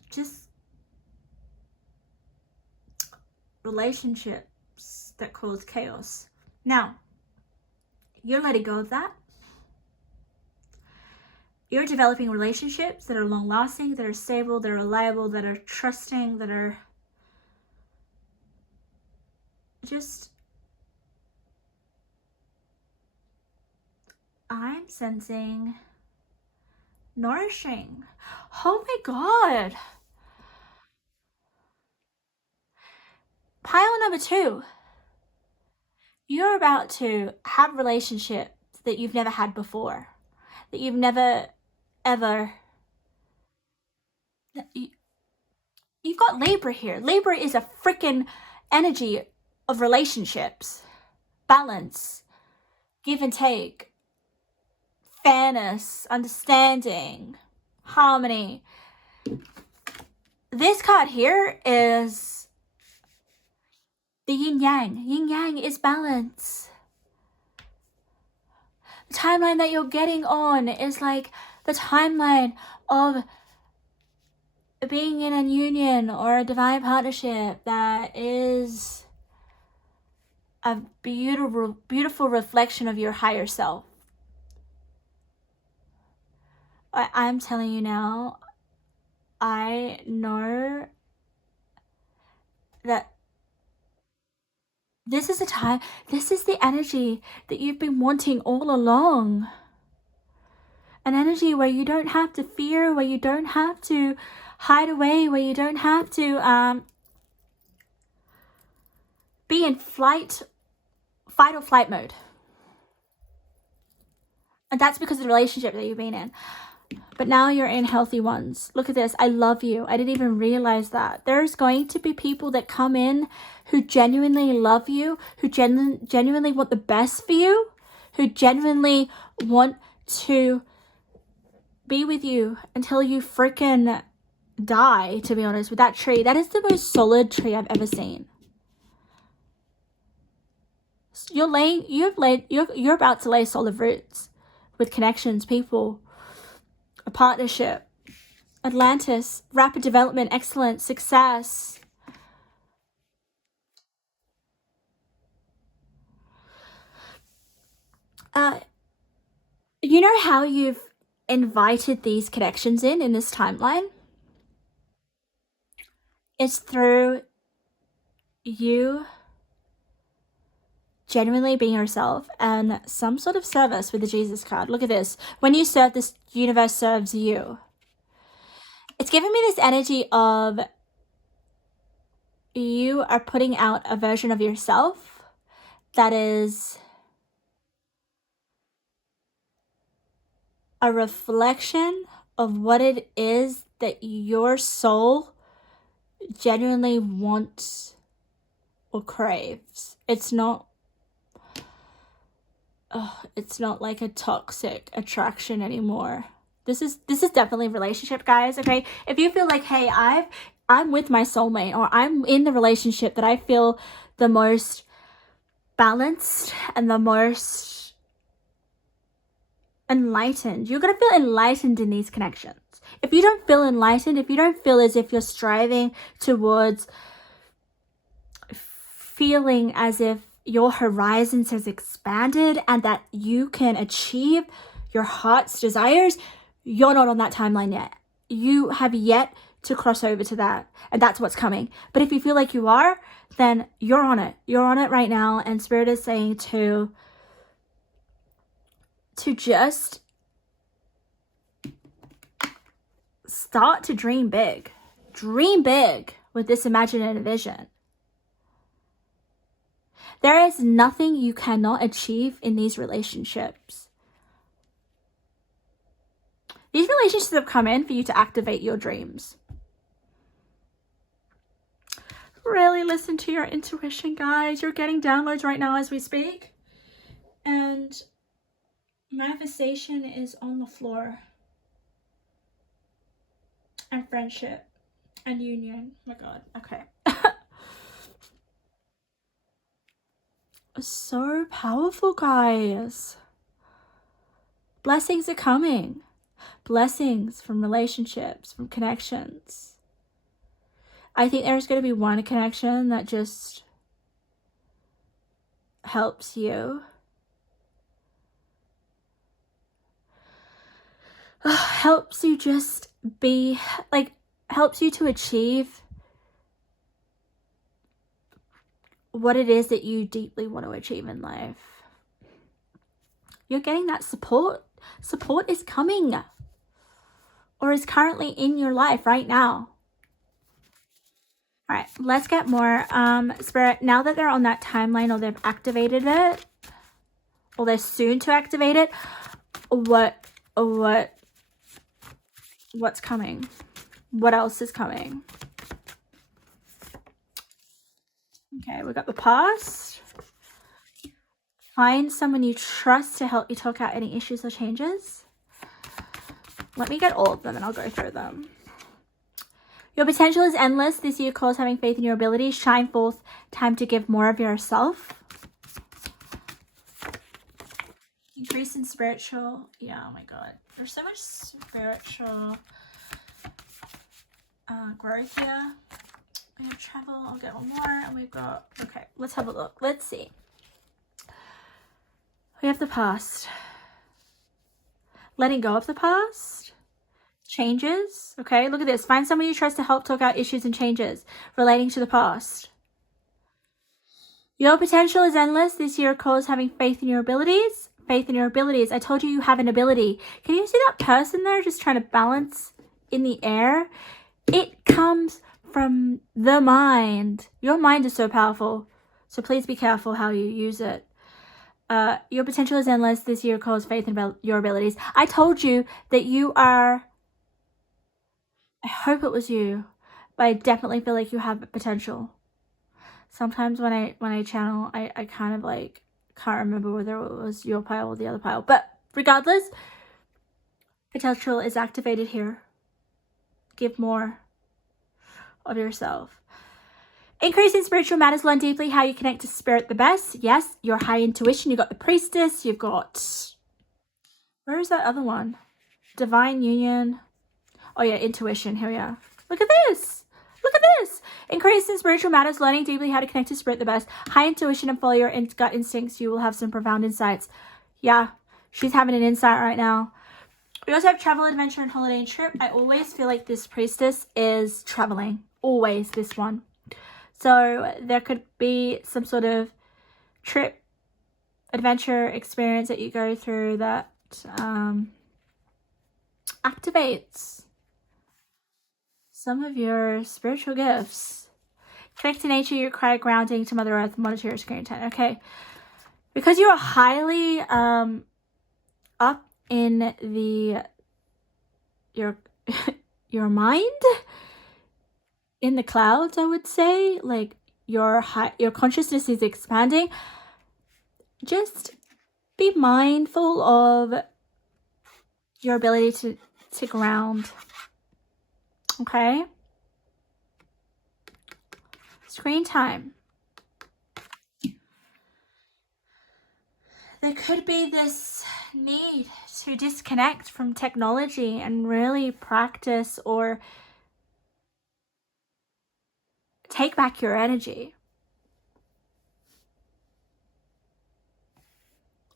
just relationships that cause chaos. Now, you're letting go of that. You're developing relationships that are long-lasting, that are stable, that are reliable, that are trusting, that are just, I'm sensing nourishing. Oh my God. Pile number 2. You're about to have relationships that you've never had before, that you've never, ever. You've got Libra here. Libra is a freaking energy of relationships, balance, give and take, fairness, understanding, harmony. This card here is the yin yang. Yin yang is balance. The timeline that you're getting on is like the timeline of being in a union or a divine partnership that is a beautiful, beautiful reflection of your higher self. I'm telling you now, I know that this is a time, this is the energy that you've been wanting all along. An energy where you don't have to fear, where you don't have to hide away, where you don't have to be in fight or flight mode. And that's because of the relationship that you've been in. But now you're in healthy ones. Look at this. I love you. I didn't even realize that. There's going to be people that come in who genuinely love you, who genuinely want the best for you, who genuinely want to be with you until you freaking die, to be honest. With that tree, that is the most solid tree I've ever seen. You're about to lay solid roots with connections, people, a partnership, Atlantis, rapid development, excellence, success. You know how you've invited these connections in this timeline? It's through you genuinely being yourself and some sort of service with the Jesus card. Look at this. When you serve, this universe serves you. It's giving me this energy of you are putting out a version of yourself that is a reflection of what it is that your soul genuinely wants or craves. It's not like a toxic attraction anymore. This is definitely a relationship, guys. Okay, if you feel like, hey, I'm with my soulmate, or I'm in the relationship that I feel the most balanced and the most enlightened, you're gonna feel enlightened in these connections. If you don't feel enlightened, if you don't feel as if you're striving towards feeling as if your horizons has expanded and that you can achieve your heart's desires, you're not on that timeline yet. You have yet to cross over to that, and that's what's coming. But if you feel like you are, then you're on it. You're on it right now, and Spirit is saying to just start to dream big. Dream big with this imaginative vision. There is nothing you cannot achieve in these relationships. These relationships have come in for you to activate your dreams. Really listen to your intuition, guys. You're getting downloads right now as we speak. And manifestation is on the floor. And friendship and union. Oh my God. Okay. So powerful, guys. Blessings are coming. Blessings from relationships, from connections. I think there's going to be one connection that just helps you. Helps you just be, like, helps you to achieve what it is that you deeply want to achieve in life. You're getting that support. Support is coming, or is currently in your life right now. All right, let's get more. Spirit, now that they're on that timeline, or they've activated it, or they're soon to activate it, what's coming? What else is coming? Okay, we got the past. Find someone you trust to help you talk out any issues or changes. Let me get all of them and I'll go through them. Your potential is endless. This year calls having faith in your abilities. Shine forth. Time to give more of yourself. Increase in spiritual. Yeah, oh my God. There's so much spiritual growth here. We have travel. I'll get one more. And we've got... Okay, let's have a look. Let's see. We have the past. Letting go of the past. Changes. Okay, look at this. Find somebody you trust to help talk out issues and changes relating to the past. Your potential is endless. This year calls having faith in your abilities. Faith in your abilities. I told you you have an ability. Can you see that person there just trying to balance in the air? It comes from the mind. Your mind is so powerful. So please be careful how you use it. Your potential is endless. This year calls faith in your abilities. I told you that you are... I hope it was you, but I definitely feel like you have potential. Sometimes when I channel, I kind of like can't remember whether it was your pile or the other pile. But regardless, potential is activated here. Give more of yourself. Increase in spiritual matters. Learn deeply how you connect to spirit the best. Yes, your high intuition. You've got the priestess. You've got... Where is that other one? Divine union. Oh yeah, intuition. Here we are. Look at this. Look at this. Increase in spiritual matters. Learning deeply how to connect to spirit the best. High intuition and follow your gut instincts. You will have some profound insights. Yeah, she's having an insight right now. We also have travel, adventure, and holiday and trip. I always feel like this priestess is traveling. Always this one. So there could be some sort of trip, adventure experience that you go through that activates some of your spiritual gifts. Connect to nature, you require grounding to Mother Earth, monitor your screen time. Okay. Because you are highly up in your mind, in the clouds, I would say, like your consciousness is expanding. Just be mindful of your ability to ground. Okay. Screen time. There could be this need to disconnect from technology and really practice or take back your energy.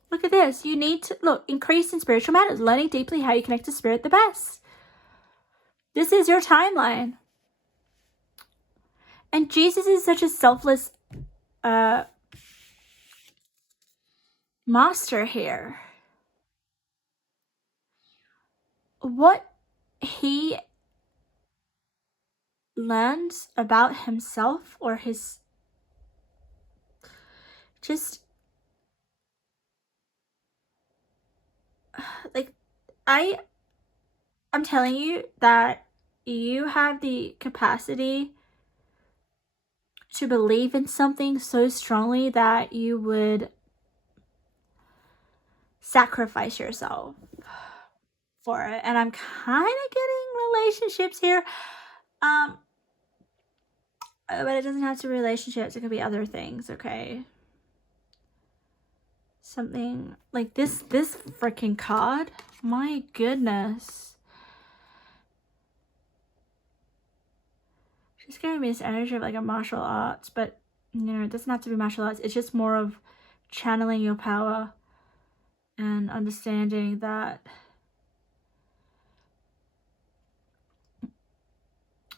Look at this. You need to, look, increase in spiritual matters, learning deeply how you connect to spirit the best. This is your timeline. And Jesus is such a selfless master here. What he learns about himself, or his just like, I'm telling you that you have the capacity to believe in something so strongly that you would sacrifice yourself for it. And I'm kind of getting relationships here. But it doesn't have to be relationships. It could be other things, okay? Something like this freaking card. My goodness. She's giving me this energy of like a martial arts, but you know, it doesn't have to be martial arts. It's just more of channeling your power and understanding that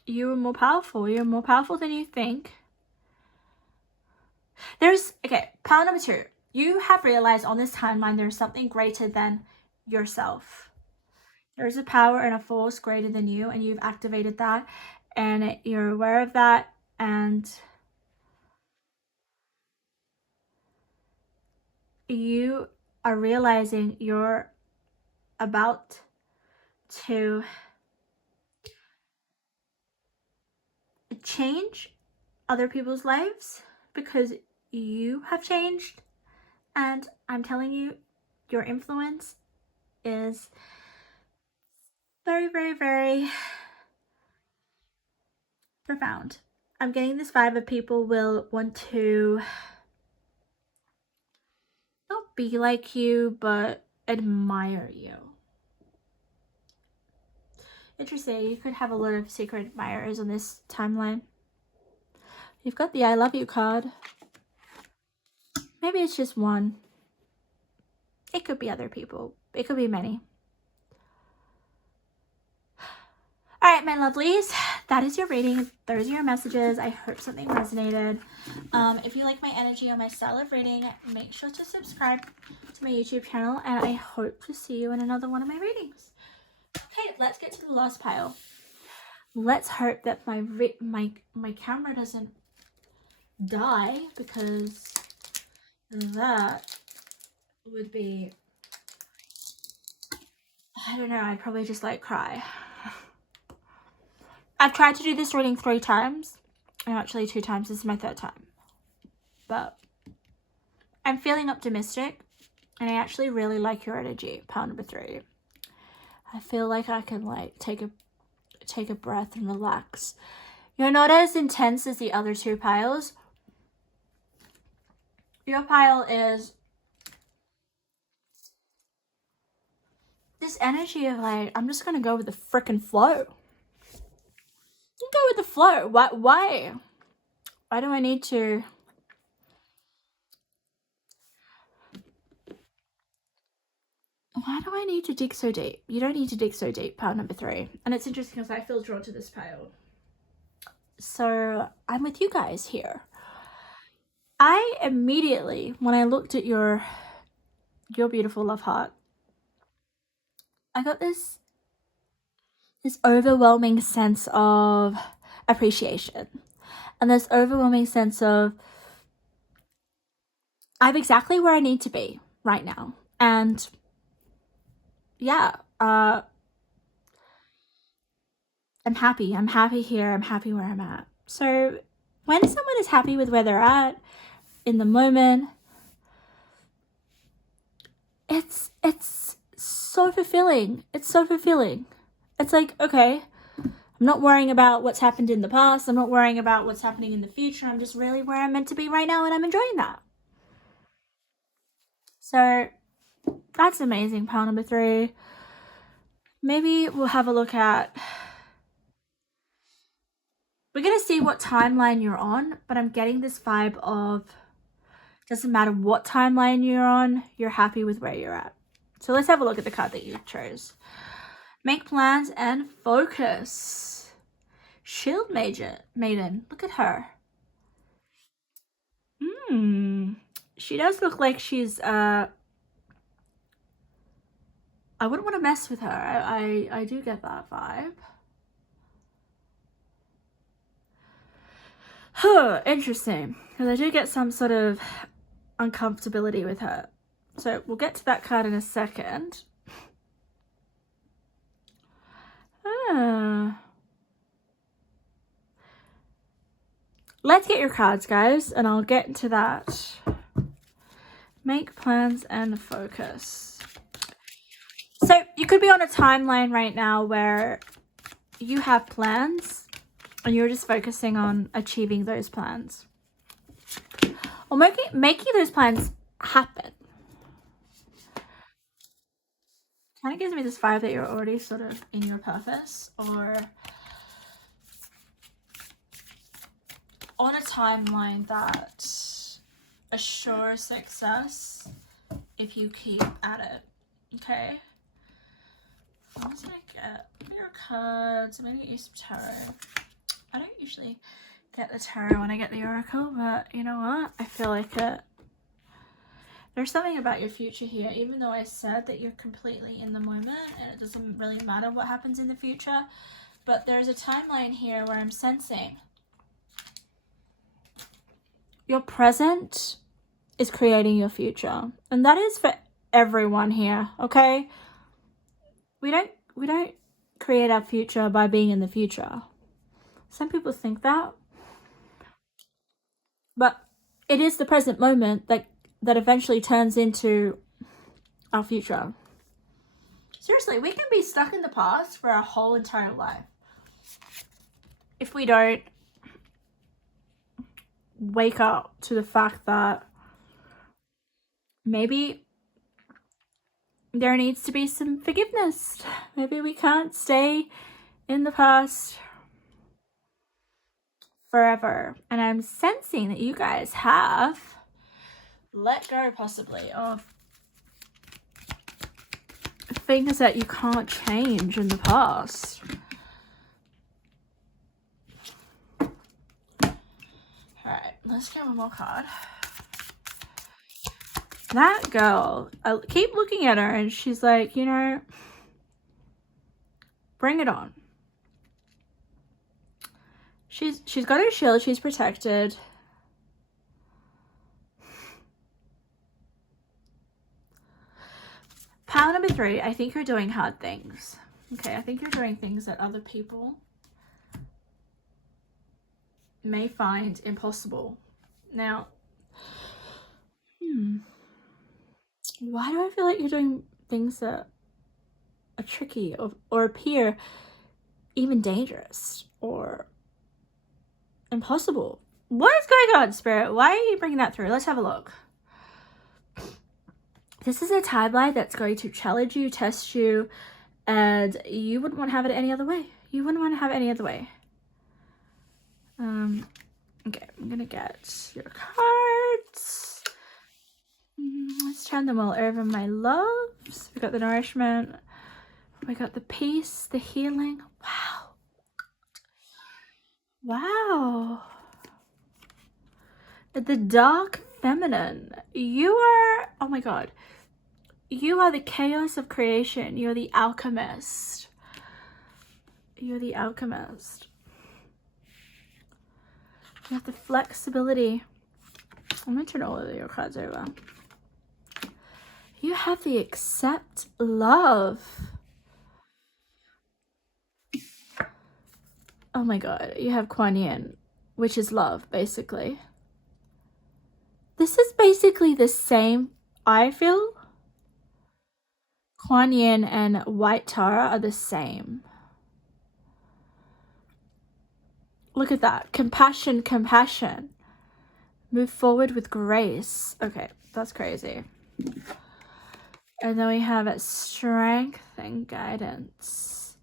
you are more powerful. You're more powerful than you think. Okay, pile number 2. You have realized on this timeline there's something greater than yourself. There's a power and a force greater than you, and you've activated that, and you're aware of that, and you are realizing you're about to change other people's lives because you have changed. And I'm telling you, your influence is very, very, very profound. I'm getting this vibe of people will want to not be like you, but admire you. Interesting. You could have a lot of secret admirers on this timeline. You've got the I love you card. Maybe it's just one. It could be other people. It could be many. All right, my lovelies, that is your reading. Those are your messages. I hope something resonated. If you like my energy or my style of reading, make sure to subscribe to my YouTube channel, and I hope to see you in another one of my readings. Okay, let's get to the last pile. Let's hope that my camera doesn't die, because that would be, I don't know, I'd probably just like cry. I've tried to do this reading 3 times, and actually 2 times. This is my 3rd time, but I'm feeling optimistic, and I actually really like your energy, pile number 3. I feel like I can like take a breath and relax. You're not as intense as the other 2 piles. Your pile is this energy of like, I'm just gonna go with the frickin' flow. You go with the flow. Why do I need to? Why do I need to dig so deep? You don't need to dig so deep, pile number 3. And it's interesting because I feel drawn to this pile. So I'm with you guys here. I immediately, when I looked at your beautiful love heart, I got this overwhelming sense of appreciation, and this overwhelming sense of I'm exactly where I need to be right now. And yeah, I'm happy. I'm happy here. I'm happy where I'm at. So when someone is happy with where they're at in the moment, it's so fulfilling. It's so fulfilling. It's like, okay, I'm not worrying about what's happened in the past. I'm not worrying about what's happening in the future. I'm just really where I'm meant to be right now, and I'm enjoying that. So that's amazing, pile number 3. Maybe we'll have a look at, we're going to see what timeline you're on, but I'm getting this vibe of Doesn't matter what timeline you're on, you're happy with where you're at. So let's have a look at the card that you chose. Make plans and focus. Shield Maiden. Look at her. She does look like she's I wouldn't want to mess with her. I do get that vibe. Huh, interesting. Because I do get some sort of uncomfortability with her. So we'll get to that card in a second. Let's get your cards, guys, and I'll get into that. Make plans and focus. So you could be on a timeline right now where you have plans and you're just focusing on achieving those plans. Or making those plans happen. Kind of gives me this vibe that you're already sort of in your purpose or on a timeline that assures success if you keep at it. Okay. I'm just gonna get your cards. I'm gonna get you some tarot. I don't usually get the tarot when I get the oracle, but you know what? I feel like it. There's something about your future here, even though I said that you're completely in the moment and it doesn't really matter what happens in the future, but there's a timeline here where I'm sensing your present is creating your future. And that is for everyone here, okay? We don't create our future by being in the future. Some people think that. But it is the present moment that eventually turns into our future. Seriously, we can be stuck in the past for our whole entire life if we don't wake up to the fact that maybe there needs to be some forgiveness. Maybe we can't stay in the past forever. And I'm sensing that you guys have let go possibly of things that you can't change in the past. Alright, let's get one more card. That girl, I keep looking at her and she's like, you know, bring it on. She's got her shield, she's protected. Pile number 3, I think you're doing hard things. Okay, I think you're doing things that other people may find impossible. Now, why do I feel like you're doing things that are tricky or appear even dangerous or impossible? What is going on, Spirit? Why are you bringing that through? Let's have a look. This is a timeline that's going to challenge you, test you, and you wouldn't want to have it any other way. You wouldn't want to have it any other way. Okay, I'm gonna get your cards. Let's turn them all over, my loves. We got the nourishment. We got the peace, the healing. Wow. Wow. The dark feminine. You are, oh my god. You are the chaos of creation. You're the alchemist. You're the alchemist. You have the flexibility. I'm going to turn all of your cards over. You have the accept love. Oh my god. You have Kuan Yin, which is love, basically. This is basically the same, I feel. Kuan Yin and White Tara are the same. Look at that. Compassion, compassion. Move forward with grace. Okay, that's crazy. And then we have strength and guidance.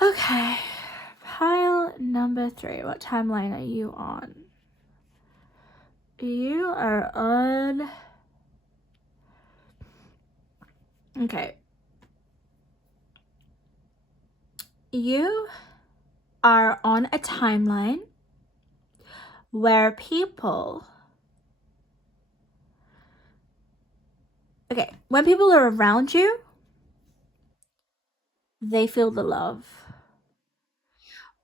Okay. Pile number 3. What timeline are you on? You are on... Okay. You are on a timeline where people... Okay, when people are around you, they feel the love.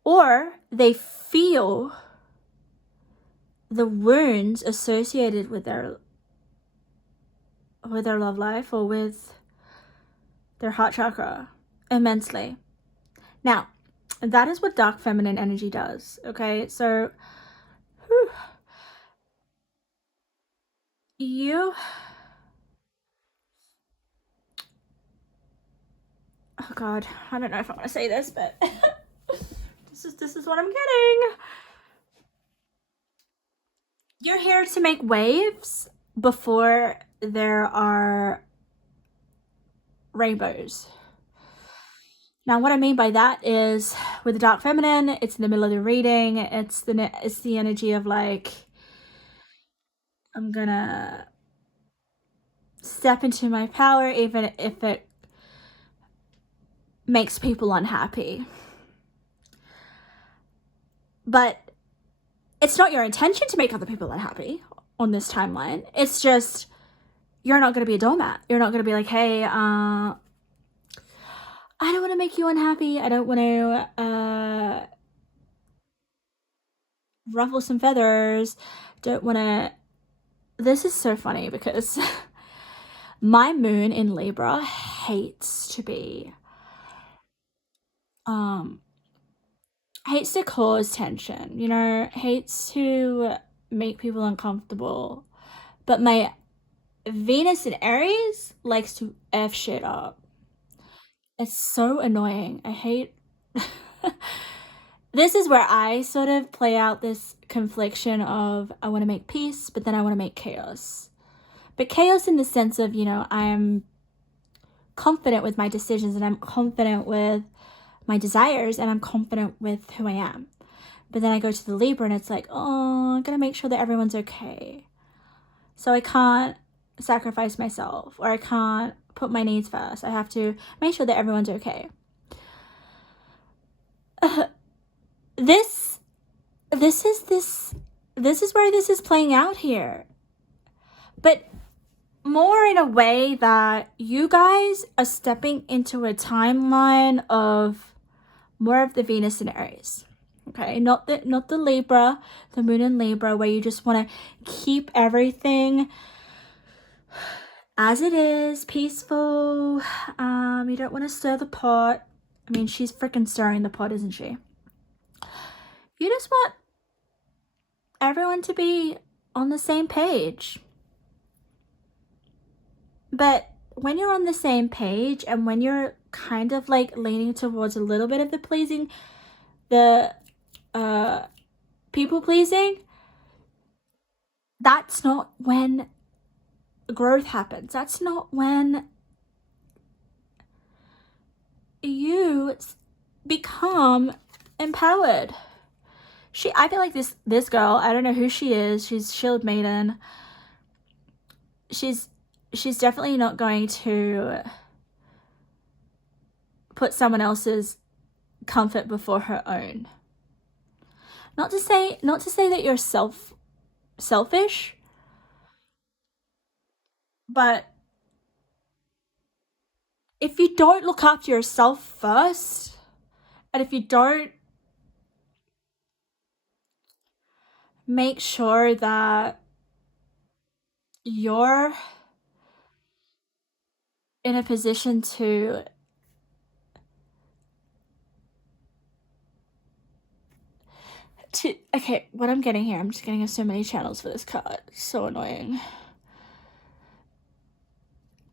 Or they feel the wounds associated with their love life or with their heart chakra immensely. Now, that is what dark feminine energy does, okay? So, you... Oh God, I don't know if I want to say this, but this is what I'm getting. You're here to make waves before there are rainbows. Now, what I mean by that is, with the dark feminine, it's in the middle of the reading. It's the energy of like, I'm gonna step into my power, even if it makes people unhappy. But it's not your intention to make other people unhappy on this timeline. It's just, you're not going to be a doormat. You're not going to be like, hey, I don't want to make you unhappy. I don't want to ruffle some feathers. Don't want to... This is so funny because my moon in Libra hates to be... hates to cause tension, you know, hates to make people uncomfortable. But my Venus in Aries likes to F shit up. It's so annoying. I hate... This is where I sort of play out this confliction of, I want to make peace, but then I want to make chaos. But chaos in the sense of, you know, I'm confident with my decisions and I'm confident with my desires and I'm confident with who I am. But then I go to the Libra and it's like, oh, I'm gonna make sure that everyone's okay. So I can't sacrifice myself, or I can't put my needs first. I have to make sure that everyone's okay. This is where this is playing out here. But more in a way that you guys are stepping into a timeline of more of the Venus in Aries. Okay, not the Libra, the moon in Libra, where you just want to keep everything as it is, peaceful. You don't want to stir the pot. I mean, she's freaking stirring the pot, isn't she? You just want everyone to be on the same page. But when you're on the same page and when you're kind of like leaning towards a little bit of the pleasing, the people pleasing, that's not when growth happens. That's not when you become empowered. I feel like this girl, I don't know who she is. She's Shield Maiden. She's definitely not going to put someone else's comfort before her own. Not to say that you're selfish, but if you don't look after yourself first, and if you don't make sure that you're in a position to okay, what I'm getting here, I'm just getting so many channels for this card. So annoying.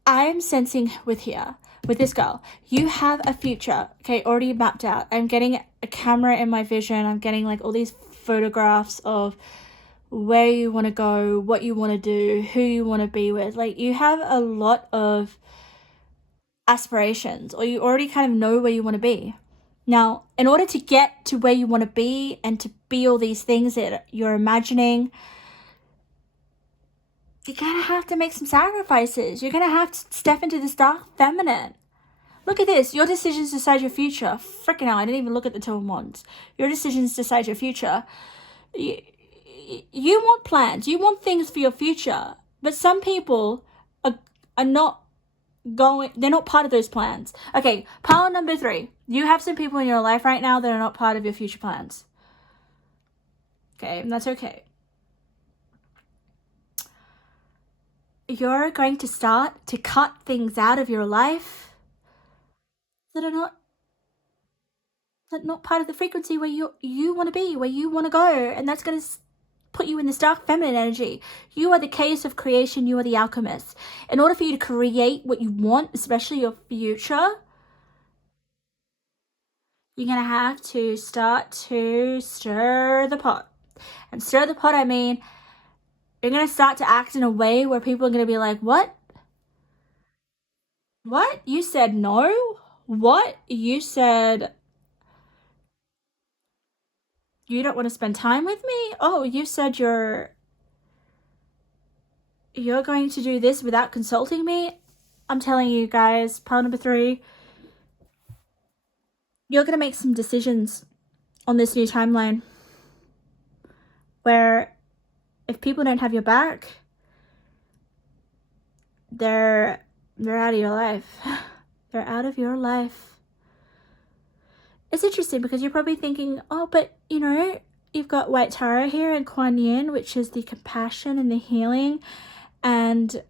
I'm sensing with this girl, you have a future, okay, already mapped out. I'm getting a camera in my vision. I'm getting like all these photographs of where you want to go, what you want to do, who you want to be with. Like, you have a lot of aspirations, or you already kind of know where you want to be. Now, in order to get to where you want to be and to be all these things that you're imagining, you're gonna have to make some sacrifices. You're gonna have to step into this dark feminine. Look at this. Your decisions decide your future. Freaking hell, I didn't even look at the Two of Wands. Your decisions decide your future. You want plans. You want things for your future. But some people are not going, they're not part of those plans. Okay, pile number 3. You have some people in your life right now that are not part of your future plans. Okay, and that's okay. You're going to start to cut things out of your life that are not part of the frequency where you want to be, where you want to go, and that's going to put you in this dark feminine energy. You are the chaos of creation. You are the alchemist. In order for you to create what you want, especially your future, you're going to have to start to stir the pot. And stir the pot, I mean, you're going to start to act in a way where people are going to be like, what? What? You said no? What? You said you don't want to spend time with me? Oh, you said you're going to do this without consulting me? I'm telling you guys, pile number 3, you're going to make some decisions on this new timeline where if people don't have your back, they're out of your life. They're out of your life. It's interesting because you're probably thinking, oh, but you know, you've got White Tara here and Kuan Yin, which is the compassion and the healing and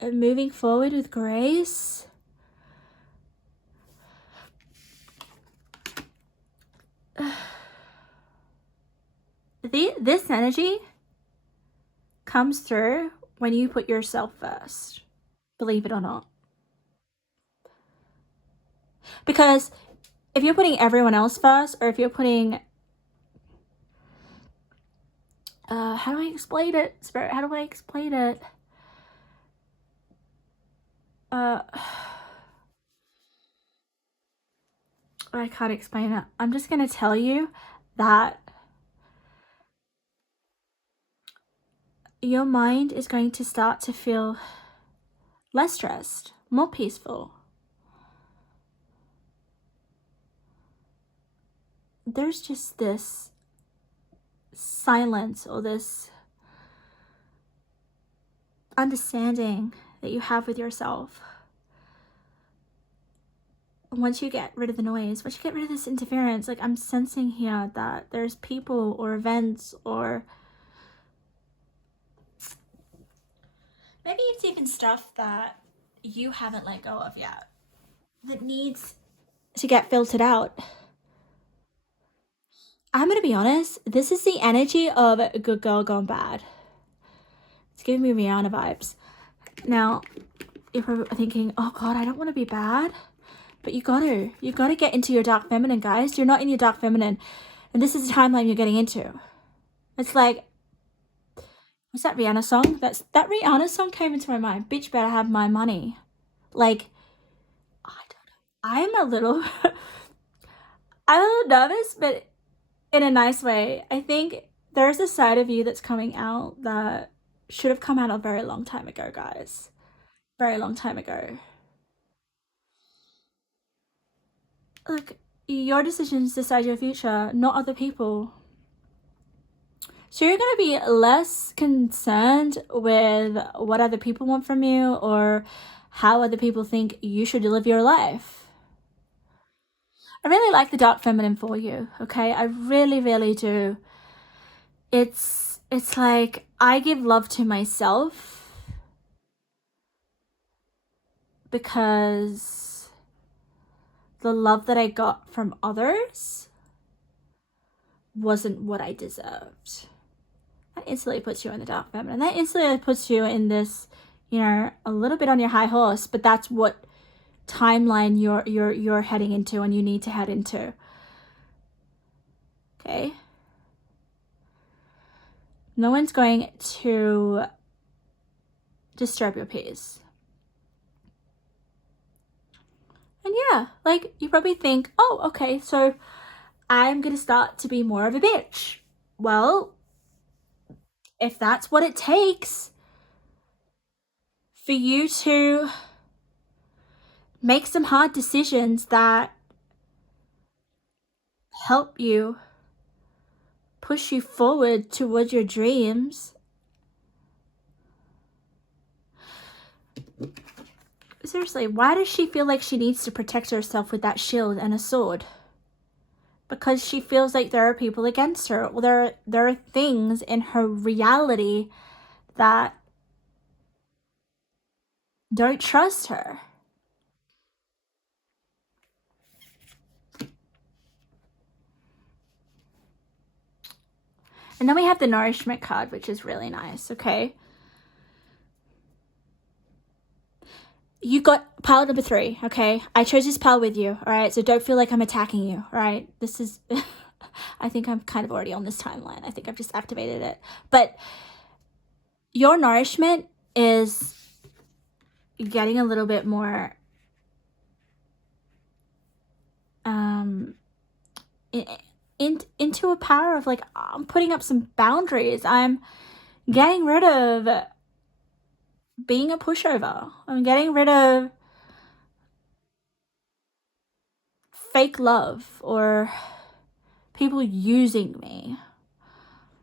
moving forward with grace. This energy comes through when you put yourself first, believe it or not. Because if you're putting everyone else first, or if you're putting how do I explain it, Spirit? How do I explain it? I can't explain it. I'm just gonna tell you that your mind is going to start to feel less stressed, more peaceful. There's just this silence or this understanding that you have with yourself. Once you get rid of the noise, once you get rid of this interference, like I'm sensing here that there's people or events or maybe it's even stuff that you haven't let go of yet that needs to get filtered out. I'm gonna be honest, this is the energy of a good girl gone bad. It's giving me Rihanna vibes. Now, you're probably thinking, oh God, I don't want to be bad. But you gotta get into your dark feminine, guys. You're not in your dark feminine. And this is the timeline you're getting into. It's like, what's that Rihanna song? That Rihanna song came into my mind. Bitch better have my money. Like, I don't know. I'm a little nervous, but in a nice way. I think there's a side of you that's coming out that should have come out a very long time ago, guys. Very long time ago. Look, your decisions decide your future, not other people. So you're going to be less concerned with what other people want from you or how other people think you should live your life. I really like the dark feminine for you, okay? I really, really do. It's like I give love to myself because the love that I got from others wasn't what I deserved. That instantly puts you in the dark feminine. That instantly puts you in this, you know, a little bit on your high horse, but that's what timeline you're heading into and you need to head into. Okay? No one's going to disturb your peace. And yeah, like you probably think, oh, okay, so I'm gonna start to be more of a bitch. Well, if that's what it takes for you to make some hard decisions that help you push you forward towards your dreams. Seriously, why does she feel like she needs to protect herself with that shield and a sword? Because she feels like there are people against her. Well, there are things in her reality that don't trust her. And then we have the nourishment card, which is really nice, okay? You got pile number 3, okay? I chose this pile with you, all right? So don't feel like I'm attacking you, all right? This is, I think I'm kind of already on this timeline. I think I've just activated it. But your nourishment is getting a little bit more into a power of like, I'm putting up some boundaries. I'm getting rid of being a pushover. I'm getting rid of fake love or people using me.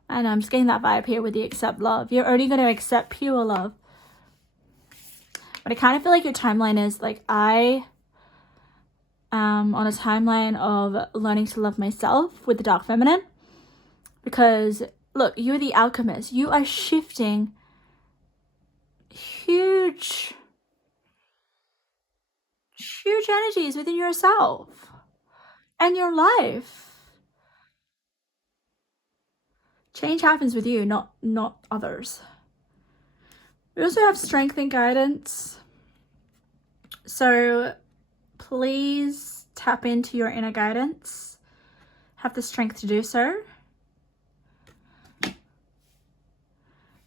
And I'm just getting that vibe here with the accept love. You're only going to accept pure love. But I kind of feel like your timeline is like, I am on a timeline of learning to love myself with the dark feminine. Because look, you're the alchemist. You are shifting huge energies within yourself and your life. Change happens with you, not others. We also have strength and guidance. So please tap into your inner guidance. Have the strength to do so.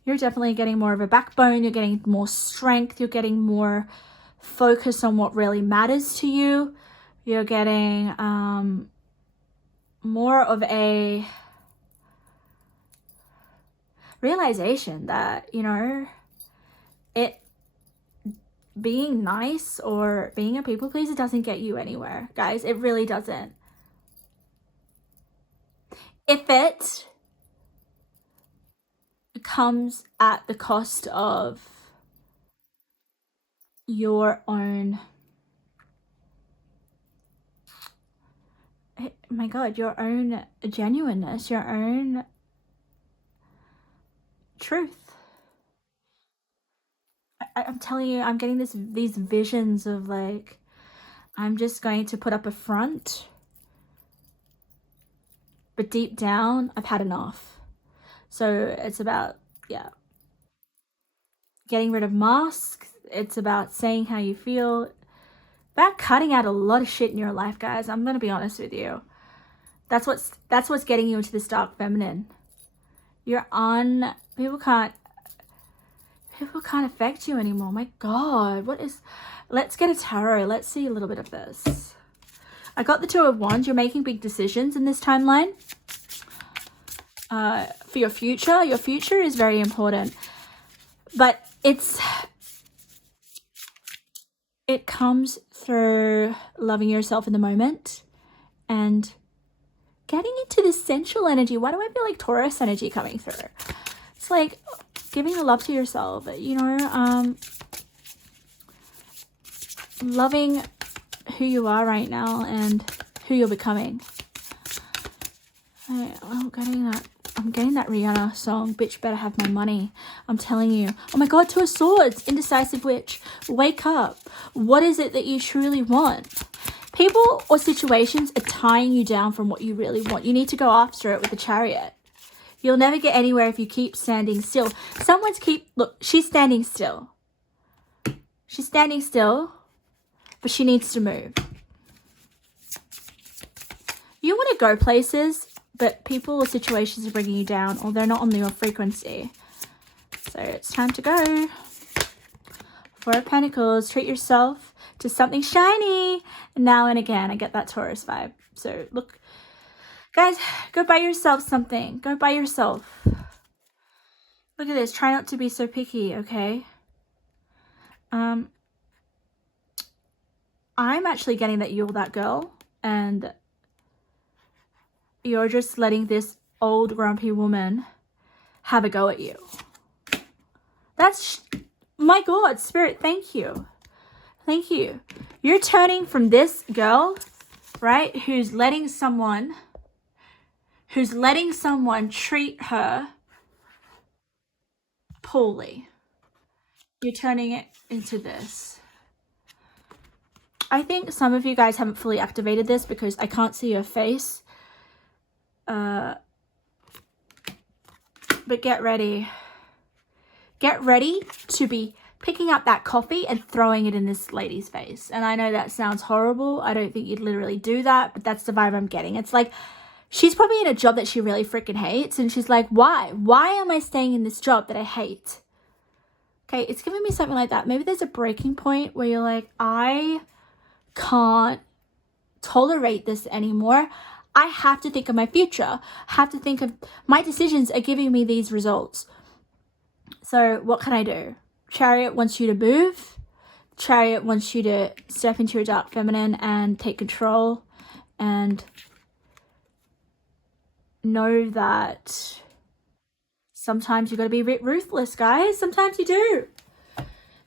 You're definitely getting more of a backbone. You're getting more strength. You're getting more focus on what really matters to you. You're getting more of a realization that, you know, it being nice or being a people pleaser doesn't get you anywhere, guys. It really doesn't. If it comes at the cost of your own, oh my God, your own genuineness, your own truth. I'm telling you, I'm getting these visions of like, I'm just going to put up a front, but deep down, I've had enough. So it's about, yeah, getting rid of masks. It's about saying how you feel, about cutting out a lot of shit in your life, guys. I'm gonna be honest with you. That's what's getting you into this dark feminine. You're on, people can't affect you anymore. My God, let's get a tarot. Let's see a little bit of this. I got the 2 of Wands. You're making big decisions in this timeline. For your future. Your future is very important. But it comes through loving yourself in the moment and getting into this sensual energy. Why do I feel like Taurus energy coming through? It's like giving the love to yourself, you know, loving who you are right now and who you're becoming. I'm getting that Rihanna song, Bitch Better Have My Money. I'm telling you. Oh my God, 2 of Swords, Indecisive Witch. Wake up. What is it that you truly want? People or situations are tying you down from what you really want. You need to go after it with the Chariot. You'll never get anywhere if you keep standing still. Look, she's standing still. She's standing still, but she needs to move. You want to go places, but people or situations are bringing you down, or they're not on your frequency. So it's time to go. 4 of Pentacles, treat yourself to something shiny now and again. I get that Taurus vibe. So look, guys, go buy yourself something. Go buy yourself Look at this. Try not to be so picky, okay? I'm actually getting that you're that girl, and you're just letting this old grumpy woman have a go at you. That's, my God, Spirit, thank you. Thank you. You're turning from this girl, right, who's letting someone treat her poorly. You're turning it into this. I think some of you guys haven't fully activated this because I can't see your face. But get ready. Get ready to be picking up that coffee and throwing it in this lady's face. And I know that sounds horrible. I don't think you'd literally do that, but that's the vibe I'm getting. It's like she's probably in a job that she really freaking hates, and she's like, why? Why am I staying in this job that I hate? Okay, it's giving me something like that. Maybe there's a breaking point where you're like, I can't tolerate this anymore. I have to think of my future. I have to think of my decisions are giving me these results. So what can I do? Chariot wants you to move. Chariot wants you to step into your dark feminine and take control and know that sometimes you got to be a bit ruthless, guys. Sometimes you do.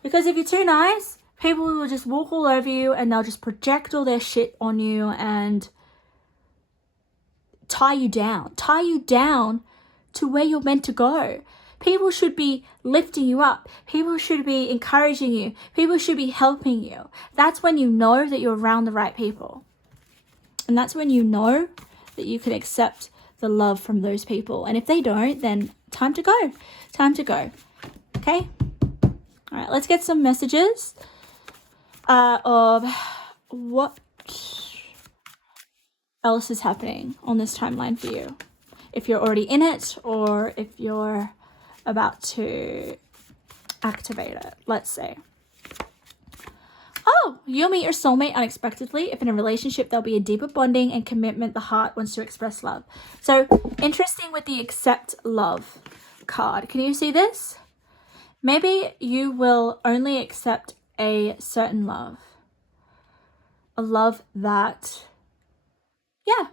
Because if you're too nice, people will just walk all over you and they'll just project all their shit on you and tie you down to where you're meant to go. People should be lifting you up. People should be encouraging you. People should be helping you. That's when you know that you're around the right people. And that's when you know that you can accept the love from those people. And if they don't, then time to go. Time to go. Okay? All right, let's get some messages of what else is happening on this timeline for you. If you're already in it or if you're about to activate it, let's say. Oh, you'll meet your soulmate unexpectedly. If in a relationship, there'll be a deeper bonding and commitment. The heart wants to express love. So interesting with the accept love card. Can you see this? Maybe you will only accept a certain love. A love that, yeah,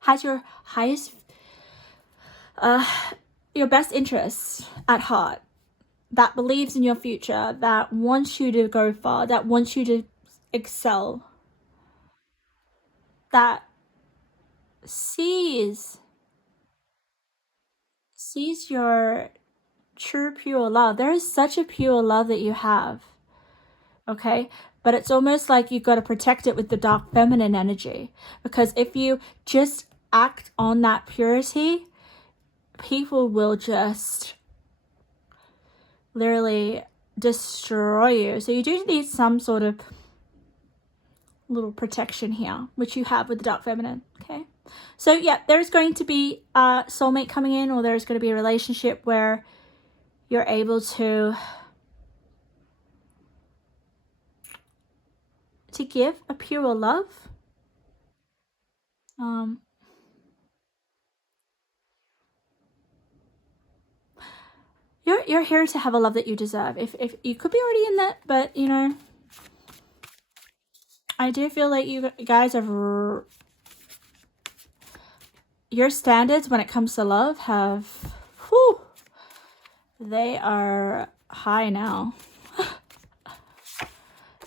has your highest, your best interests at heart. That believes in your future, that wants you to go far, that wants you to excel, that sees your true pure love. There is such a pure love that you have, okay? But it's almost like you've got to protect it with the dark feminine energy, because if you just act on that purity, people will just literally destroy you. So you do need some sort of little protection here, which you have with the dark feminine. Okay, so yeah, there's going to be a soulmate coming in, or there's going to be a relationship where you're able to give a pure love. You're here to have a love that you deserve. If you could be already in that, but you know, I do feel like you guys have your standards when it comes to love have, whew, they are high now.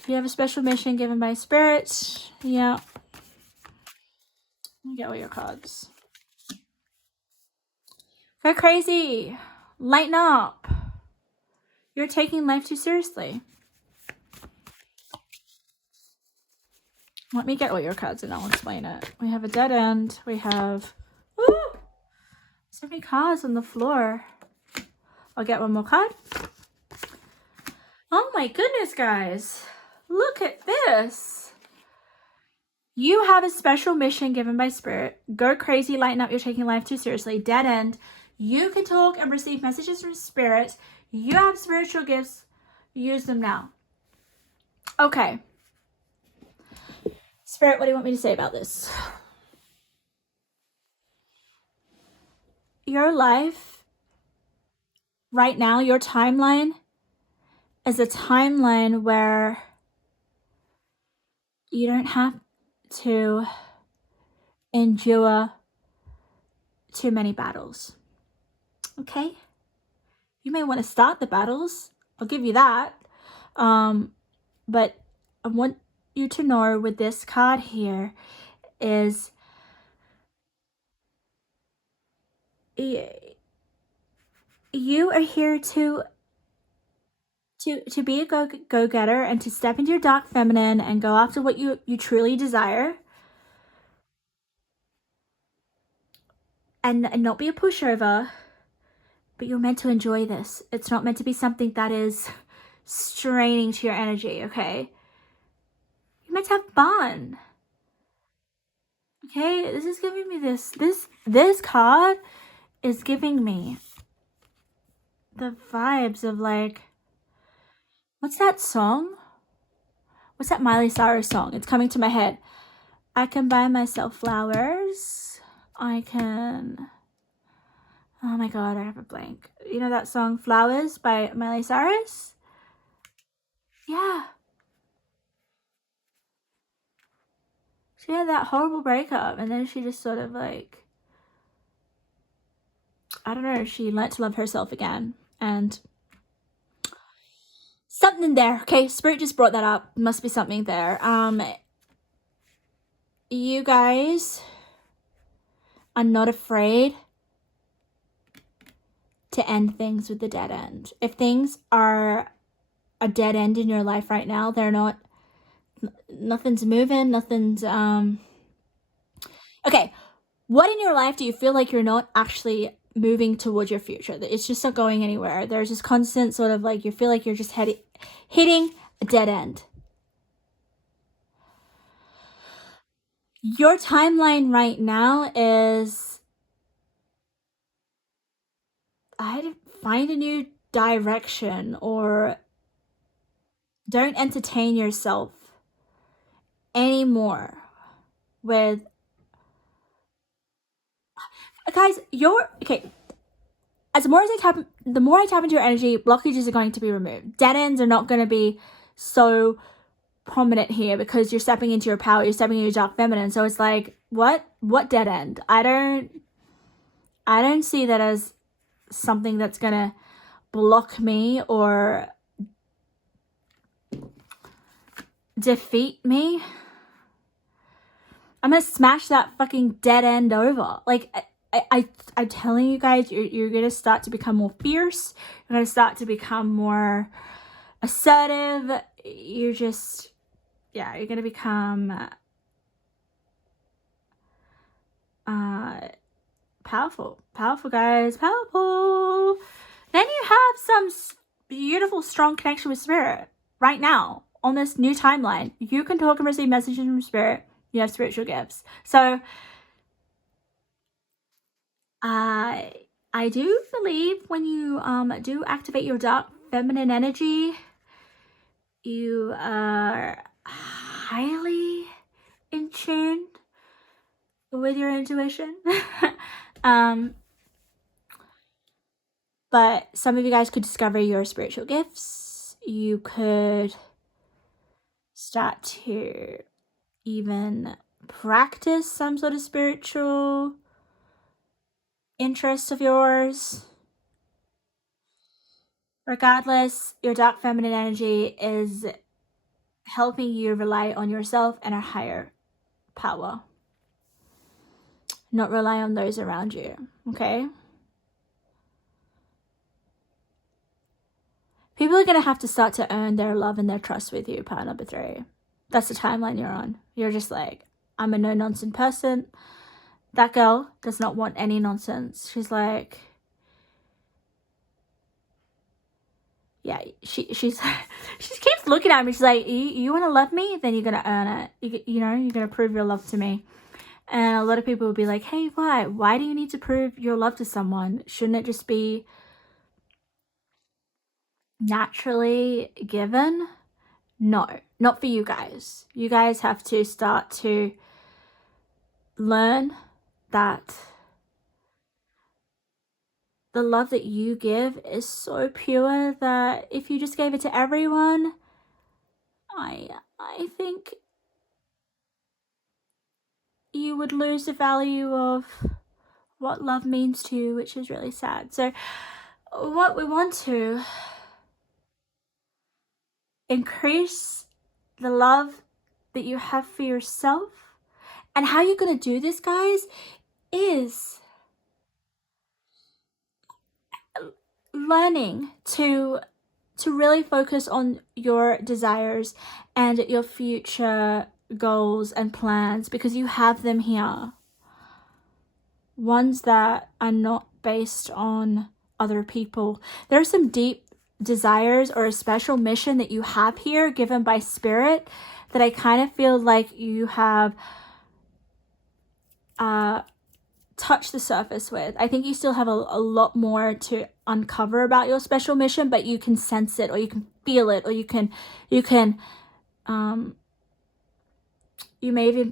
You have a special mission given by Spirit. Yeah. Let me get all your cards. Go crazy. Lighten up. You're taking life too seriously. Let me get all your cards and I'll explain it. We have a dead end. We have, woo, so many cards on the floor. I'll get one more card. Oh my goodness, guys. Look at this. You have a special mission given by Spirit. Go crazy, lighten up, you're taking life too seriously. Dead end. You can talk and receive messages from Spirit. You have spiritual gifts. Use them now. Okay. Spirit, what do you want me to say about this? Your life right now, your timeline is a timeline where you don't have to endure too many battles. Okay? You may want to start the battles. I'll give you that. But I want you to know with this card here is you are here to be a go-getter and to step into your dark feminine and go after what you truly desire, and not be a pushover, but you're meant to enjoy this. It's not meant to be something that is straining to your energy, okay? You're meant to have fun. Okay, this is giving me this card is giving me the vibes of like, what's that song? What's that Miley Cyrus song? It's coming to my head. I can buy myself flowers. I can... Oh my god, I have a blank. You know that song Flowers by Miley Cyrus? Yeah. She had that horrible breakup and then she just sort of like... I don't know, she learnt to love herself again. And... something there. Okay, Spirit just brought that up. Must be something there. You guys are not afraid to end things with the dead end. If things are a dead end in your life right now, they're not, nothing's moving, nothing's, okay, what in your life do you feel like you're not actually moving towards your future? It's just not going anywhere. There's this constant sort of like, you feel like you're just hitting a dead end. Your timeline right now is, I'd find a new direction, or don't entertain yourself anymore with, guys, okay, the more I tap into your energy, blockages are going to be removed. Dead ends are not going to be so prominent here because you're stepping into your power, you're stepping into your dark feminine. So it's like, what dead end? I don't see that as something that's gonna block me or defeat me. I'm gonna smash that fucking dead end over. Like, I'm telling you guys, you're gonna start to become more fierce. You're gonna start to become more assertive. You're just, yeah, you're gonna become powerful, guys, powerful. Then you have some beautiful, strong connection with Spirit right now on this new timeline. You can talk and receive messages from Spirit. You have spiritual gifts. So I do believe when you do activate your dark feminine energy, you are highly in tune with your intuition. But some of you guys could discover your spiritual gifts. You could start to even practice some sort of spiritual interest of yours. Regardless, your dark feminine energy is helping you rely on yourself and a higher power. Not rely on those around you, okay? People are going to have to start to earn their love and their trust with you, part number 3. That's the timeline you're on. You're just like, I'm a no-nonsense person. That girl does not want any nonsense. She's like, yeah, she keeps looking at me. She's like, you want to love me? Then you're going to earn it. You know, you're going to prove your love to me. And a lot of people will be like, hey, why? Why do you need to prove your love to someone? Shouldn't it just be naturally given? No, not for you guys. You guys have to start to learn that the love that you give is so pure that if you just gave it to everyone, I think you would lose the value of what love means to you, which is really sad. So what we want to increase the love that you have for yourself. And how you're going to do this, guys, is learning to really focus on your desires and your future goals and plans, because you have them here. Ones that are not based on other people. There are some deep desires or a special mission that you have here given by Spirit that I kind of feel like you have touch the surface with. I think you still have a lot more to uncover about your special mission, but you can sense it, or you can feel it, or you may have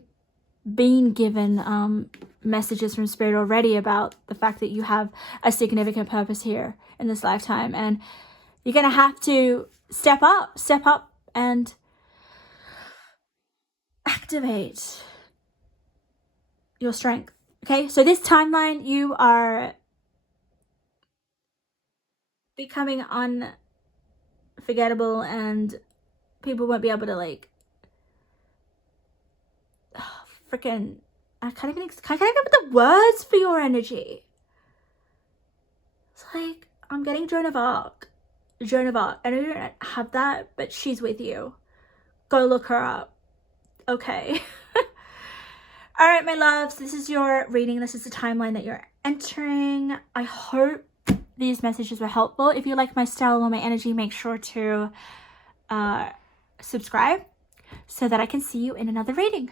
been given messages from Spirit already about the fact that you have a significant purpose here in this lifetime, and you're gonna have to step up and activate your strength. Okay, so this timeline, you are becoming unforgettable, and people won't be able to like freaking, I can't even come up with the words for your energy. It's like, I'm getting Joan of Arc. I know you don't have that, but she's with you. Go look her up. Okay. All right, my loves, this is your reading. This is the timeline that you're entering. I hope these messages were helpful. If you like my style or my energy, make sure to subscribe so that I can see you in another reading.